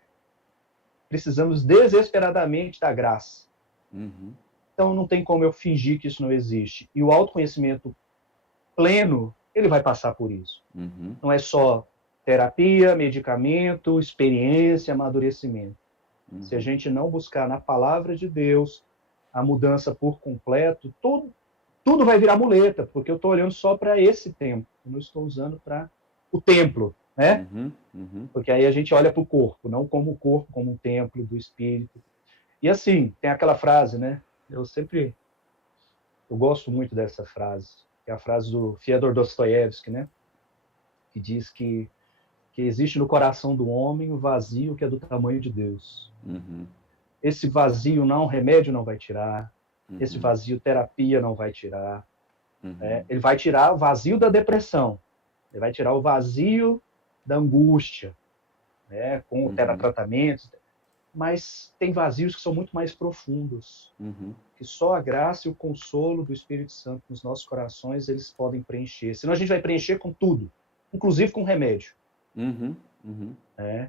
precisamos desesperadamente da graça. Então não tem como eu fingir que isso não existe. E o autoconhecimento pleno, ele vai passar por isso. Não é só terapia, medicamento, experiência, amadurecimento. Se a gente não buscar na palavra de Deus a mudança por completo, tudo vai virar muleta, porque eu estou olhando só para esse templo, eu não estou usando para o templo, né? Porque aí a gente olha para o corpo, não como o corpo, como um templo do espírito. E assim, tem aquela frase, né? Eu gosto muito dessa frase, que é a frase do Fyodor Dostoiévski, né? que diz que existe no coração do homem um vazio que é do tamanho de Deus. Uhum. Esse vazio não, remédio não vai tirar, Uhum. esse vazio terapia não vai tirar. Uhum. Ele vai tirar o vazio da depressão, ele vai tirar o vazio da angústia, com Uhum. tratamentos, mas tem vazios que são muito mais profundos, Uhum. que só a graça e o consolo do Espírito Santo nos nossos corações eles podem preencher. Senão a gente vai preencher com tudo, inclusive com remédio. Uhum. Uhum.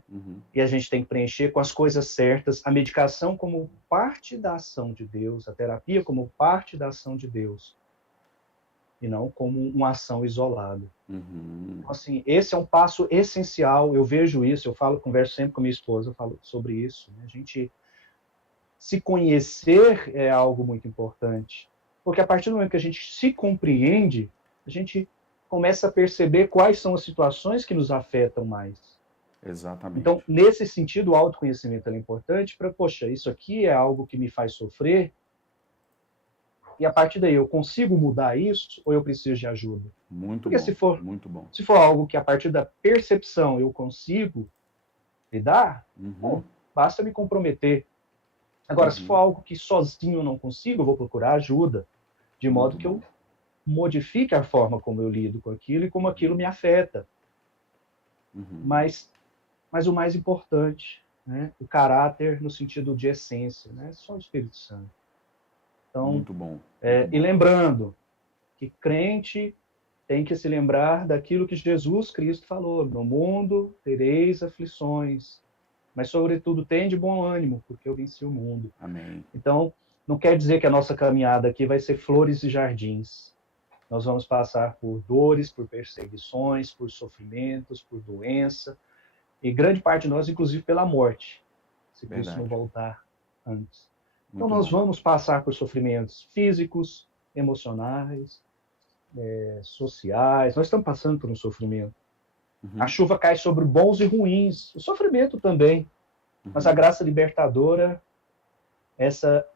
Uhum. E a gente tem que preencher com as coisas certas, a medicação como parte da ação de Deus, a terapia como parte da ação de Deus, e não como uma ação isolada. Uhum. Então, assim, esse é um passo essencial, eu vejo isso, converso sempre com minha esposa, eu falo sobre isso. Né? A gente se conhecer é algo muito importante, porque a partir do momento que a gente se compreende, a gente começa a perceber quais são as situações que nos afetam mais. Exatamente. Então, nesse sentido, o autoconhecimento é importante para, poxa, isso aqui é algo que me faz sofrer, e a partir daí eu consigo mudar isso ou eu preciso de ajuda? Muito Porque bom. Muito bom. Se for algo que a partir da percepção eu consigo lidar, Uhum. basta me comprometer. Agora, se for algo que sozinho eu não consigo, eu vou procurar ajuda, de modo que eu modifique a forma como eu lido com aquilo e como aquilo me afeta. Uhum. Mas o mais importante, né, o caráter no sentido de essência, né, só o Espírito Santo. Então, muito bom. E lembrando que crente tem que se lembrar daquilo que Jesus Cristo falou: no mundo tereis aflições, mas sobretudo tem de bom ânimo, porque eu venci o mundo. Amém. Então, não quer dizer que a nossa caminhada aqui vai ser flores e jardins. Nós vamos passar por dores, por perseguições, por sofrimentos, por doença, e grande parte de nós, inclusive, pela morte, se Cristo não voltar antes. Então, nós vamos passar por sofrimentos físicos, emocionais, sociais. Nós estamos passando por um sofrimento. Uhum. A chuva cai sobre bons e ruins. O sofrimento também. Uhum. Mas a graça libertadora, essa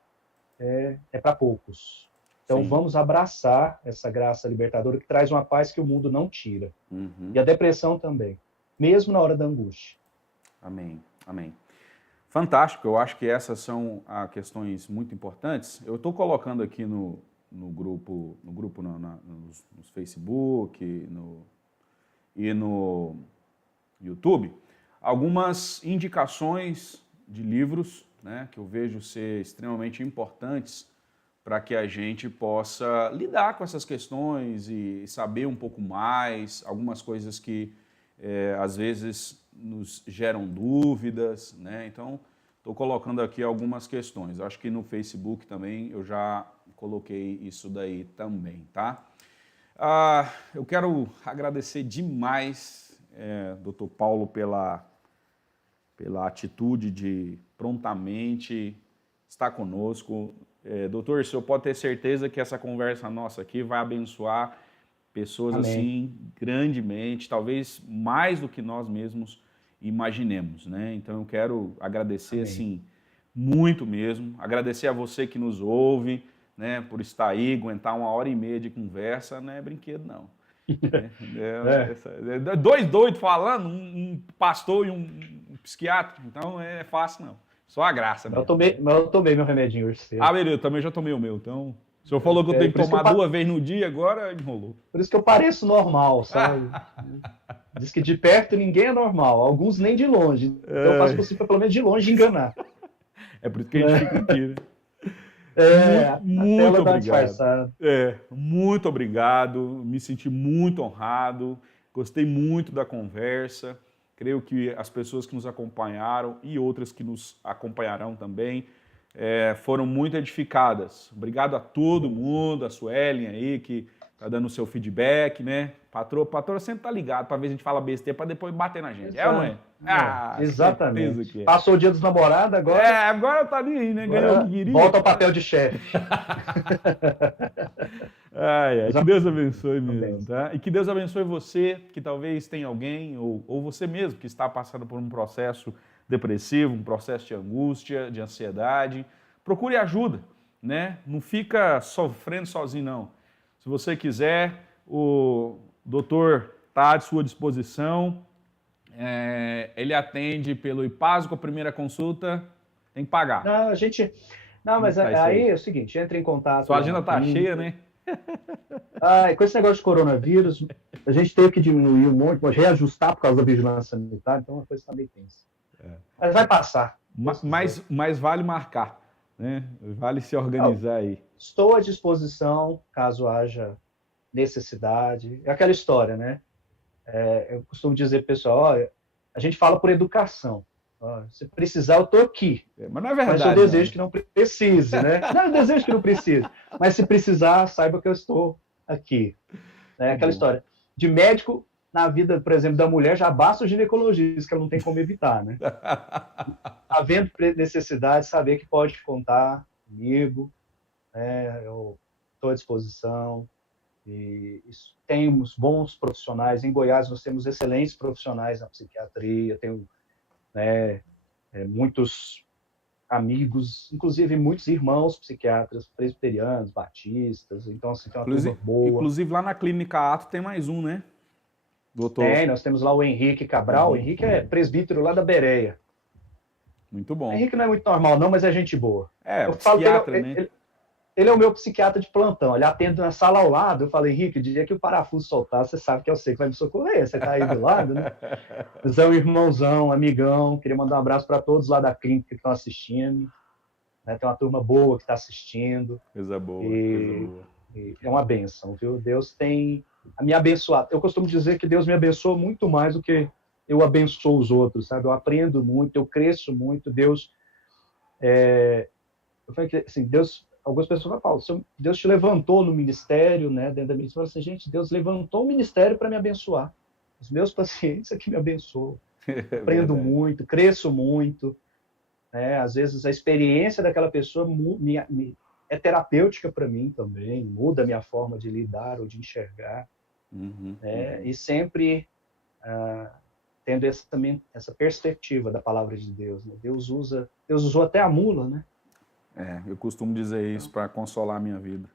é para poucos. Então, vamos abraçar essa graça libertadora que traz uma paz que o mundo não tira. Uhum. E a depressão também, mesmo na hora da angústia. Amém. Amém. Fantástico. Eu acho que essas são questões muito importantes. Eu estou colocando aqui no grupo no Facebook e no YouTube algumas indicações de livros, né, que eu vejo ser extremamente importantes para que a gente possa lidar com essas questões e saber um pouco mais, algumas coisas que às vezes nos geram dúvidas, né? Então, estou colocando aqui algumas questões. Acho que no Facebook também eu já coloquei isso daí também, tá? Eu quero agradecer demais, Dr. Paulo, pela atitude de prontamente estar conosco. Doutor, o senhor pode ter certeza que essa conversa nossa aqui vai abençoar pessoas Amém. assim grandemente, talvez mais do que nós mesmos imaginemos, né? Então eu quero agradecer Amém. assim muito mesmo, agradecer a você que nos ouve, né, por estar aí, aguentar 1h30 de conversa, não é brinquedo não. Dois doidos falando, um pastor e um psiquiatra, então é fácil não. Só a graça mesmo. Eu tomei meu remedinho hoje cedo. Beleza, eu também já tomei o meu, então... O senhor falou que eu tenho que tomar 2 vezes no dia, agora enrolou. Por isso que eu pareço normal, sabe? Diz que de perto ninguém é normal, alguns nem de longe. Então eu faço o possível para pelo menos de longe enganar. É por isso que a gente fica aqui, né? Muito obrigado. Muito obrigado, me senti muito honrado, gostei muito da conversa. Creio que as pessoas que nos acompanharam e outras que nos acompanharão também foram muito edificadas. Obrigado a todo mundo, a Suelen aí, que está dando o seu feedback, né? Patroa sempre tá ligado para ver se a gente fala besteira para depois bater na gente. Exato. Ou não é? Exatamente. Passou o dia dos namorados, agora... agora tá ali, né? Ganhou o que queria. Volta ao papel de chefe. Que Deus abençoe mesmo, tá? E que Deus abençoe você, que talvez tenha alguém, ou você mesmo, que está passando por um processo depressivo, um processo de angústia, de ansiedade. Procure ajuda, né? Não fica sofrendo sozinho, não. Se você quiser, o doutor está está à sua disposição. Ele atende pelo IPASO com a primeira consulta, tem que pagar. Não, mas Como tá isso aí aí? é o seguinte, entra em contato. Sua agenda tá cheia, né? E com esse negócio de coronavírus, a gente teve que diminuir um monte, mas reajustar por causa da vigilância sanitária, então a coisa está meio tensa. Mas vai passar. Mas vale marcar, né? Vale se organizar aí. Estou à disposição, caso haja necessidade. É aquela história, né? Eu costumo dizer, pessoal, a gente fala por educação. Se precisar, eu estou aqui. Mas não é verdade. Mas eu desejo que não precise, né? Não, eu desejo que não precise. Mas se precisar, saiba que eu estou aqui. Aquela história. De médico, na vida, por exemplo, da mulher, já basta o ginecologista, que ela não tem como evitar, né? Havendo necessidade, saber que pode contar comigo, né? Eu estou à disposição. E temos bons profissionais. Em Goiás, nós temos excelentes profissionais na psiquiatria. Tenho muitos amigos, inclusive muitos irmãos psiquiatras presbiterianos, batistas. Então, assim, tem uma turma boa. Inclusive, lá na Clínica Ato tem mais um, né? Doutor. Nós temos lá o Henrique Cabral. O Henrique é presbítero lá da Bereia. Muito bom. O Henrique não é muito normal, não, mas é gente boa. Eu psiquiatra, falo que ele é o meu psiquiatra de plantão. Ele atende na sala ao lado. Eu falei, Henrique, o dia que o parafuso soltar, você sabe que eu sei que vai me socorrer. Você está aí do lado, né? Mas é um irmãozão, amigão. Queria mandar um abraço para todos lá da clínica que estão assistindo. Tem uma turma boa que está assistindo. Coisa boa, E é uma bênção, viu? Deus tem a me abençoar. Eu costumo dizer que Deus me abençoa muito mais do que eu abençoo os outros, sabe? Eu aprendo muito, eu cresço muito. Deus... Eu falei que, assim, Deus... Algumas pessoas falam, Deus te levantou no ministério, né, dentro da ministério. Eu falo assim, gente, Deus levantou o ministério para me abençoar. Os meus pacientes é que me abençoam. Aprendo muito, cresço muito. Às vezes a experiência daquela pessoa é terapêutica para mim também, muda a minha forma de lidar ou de enxergar. E sempre tendo essa perspectiva da palavra de Deus. Né? Deus usou até a mula, né? Eu costumo dizer isso para consolar a minha vida.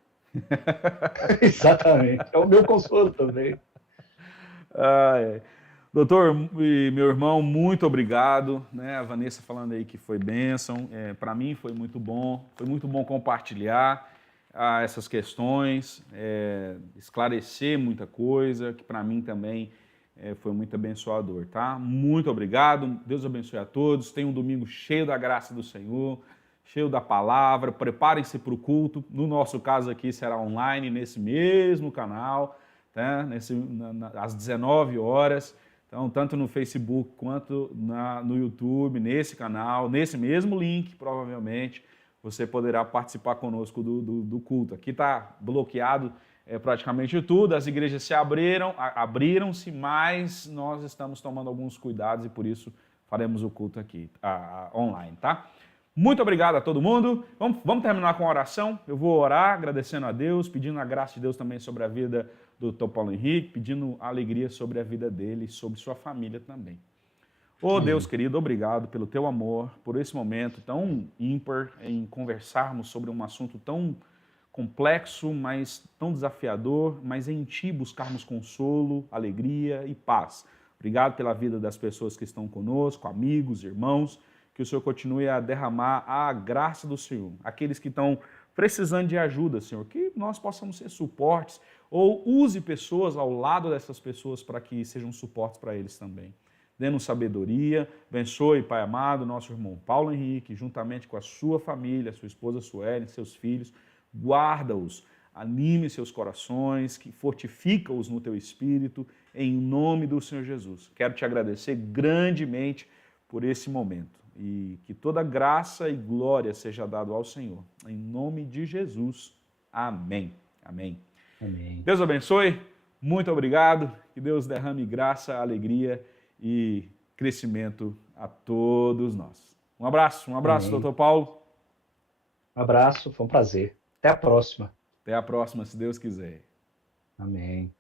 Exatamente. É o meu consolo também. Doutor e meu irmão, muito obrigado. Né? A Vanessa falando aí que foi bênção. Para mim foi muito bom. Foi muito bom compartilhar essas questões, esclarecer muita coisa, que para mim também foi muito abençoador. Tá? Muito obrigado. Deus abençoe a todos. Tenha um domingo cheio da graça do Senhor, cheio da palavra. Preparem-se para o culto. No nosso caso aqui será online, nesse mesmo canal, tá? Às 19 horas. Então, tanto no Facebook quanto no YouTube, nesse canal, nesse mesmo link, provavelmente, você poderá participar conosco do culto. Aqui está bloqueado praticamente tudo, as igrejas se abriram-se, mas nós estamos tomando alguns cuidados e por isso faremos o culto aqui, online, tá? Muito obrigado a todo mundo. Vamos terminar com a oração. Eu vou orar agradecendo a Deus, pedindo a graça de Deus também sobre a vida do Dr. Paulo Henrique, pedindo alegria sobre a vida dele e sobre sua família também. Deus querido, obrigado pelo teu amor, por esse momento tão ímpar em conversarmos sobre um assunto tão complexo, mas tão desafiador, mas em ti buscarmos consolo, alegria e paz. Obrigado pela vida das pessoas que estão conosco, amigos, irmãos, que o Senhor continue a derramar a graça do Senhor. Aqueles que estão precisando de ajuda, Senhor, que nós possamos ser suportes, ou use pessoas ao lado dessas pessoas para que sejam suportes para eles também. Dê-nos sabedoria, abençoe, Pai amado, nosso irmão Paulo Henrique, juntamente com a sua família, sua esposa Suelen, seus filhos, guarda-os, anime seus corações, que fortifica-os no teu espírito, em nome do Senhor Jesus. Quero te agradecer grandemente por esse momento e que toda graça e glória seja dado ao Senhor. Em nome de Jesus. Amém. Amém. Amém. Deus abençoe. Muito obrigado. Que Deus derrame graça, alegria e crescimento a todos nós. Um abraço, Amém. Dr. Paulo. Um abraço, foi um prazer. Até a próxima. Até a próxima, se Deus quiser. Amém.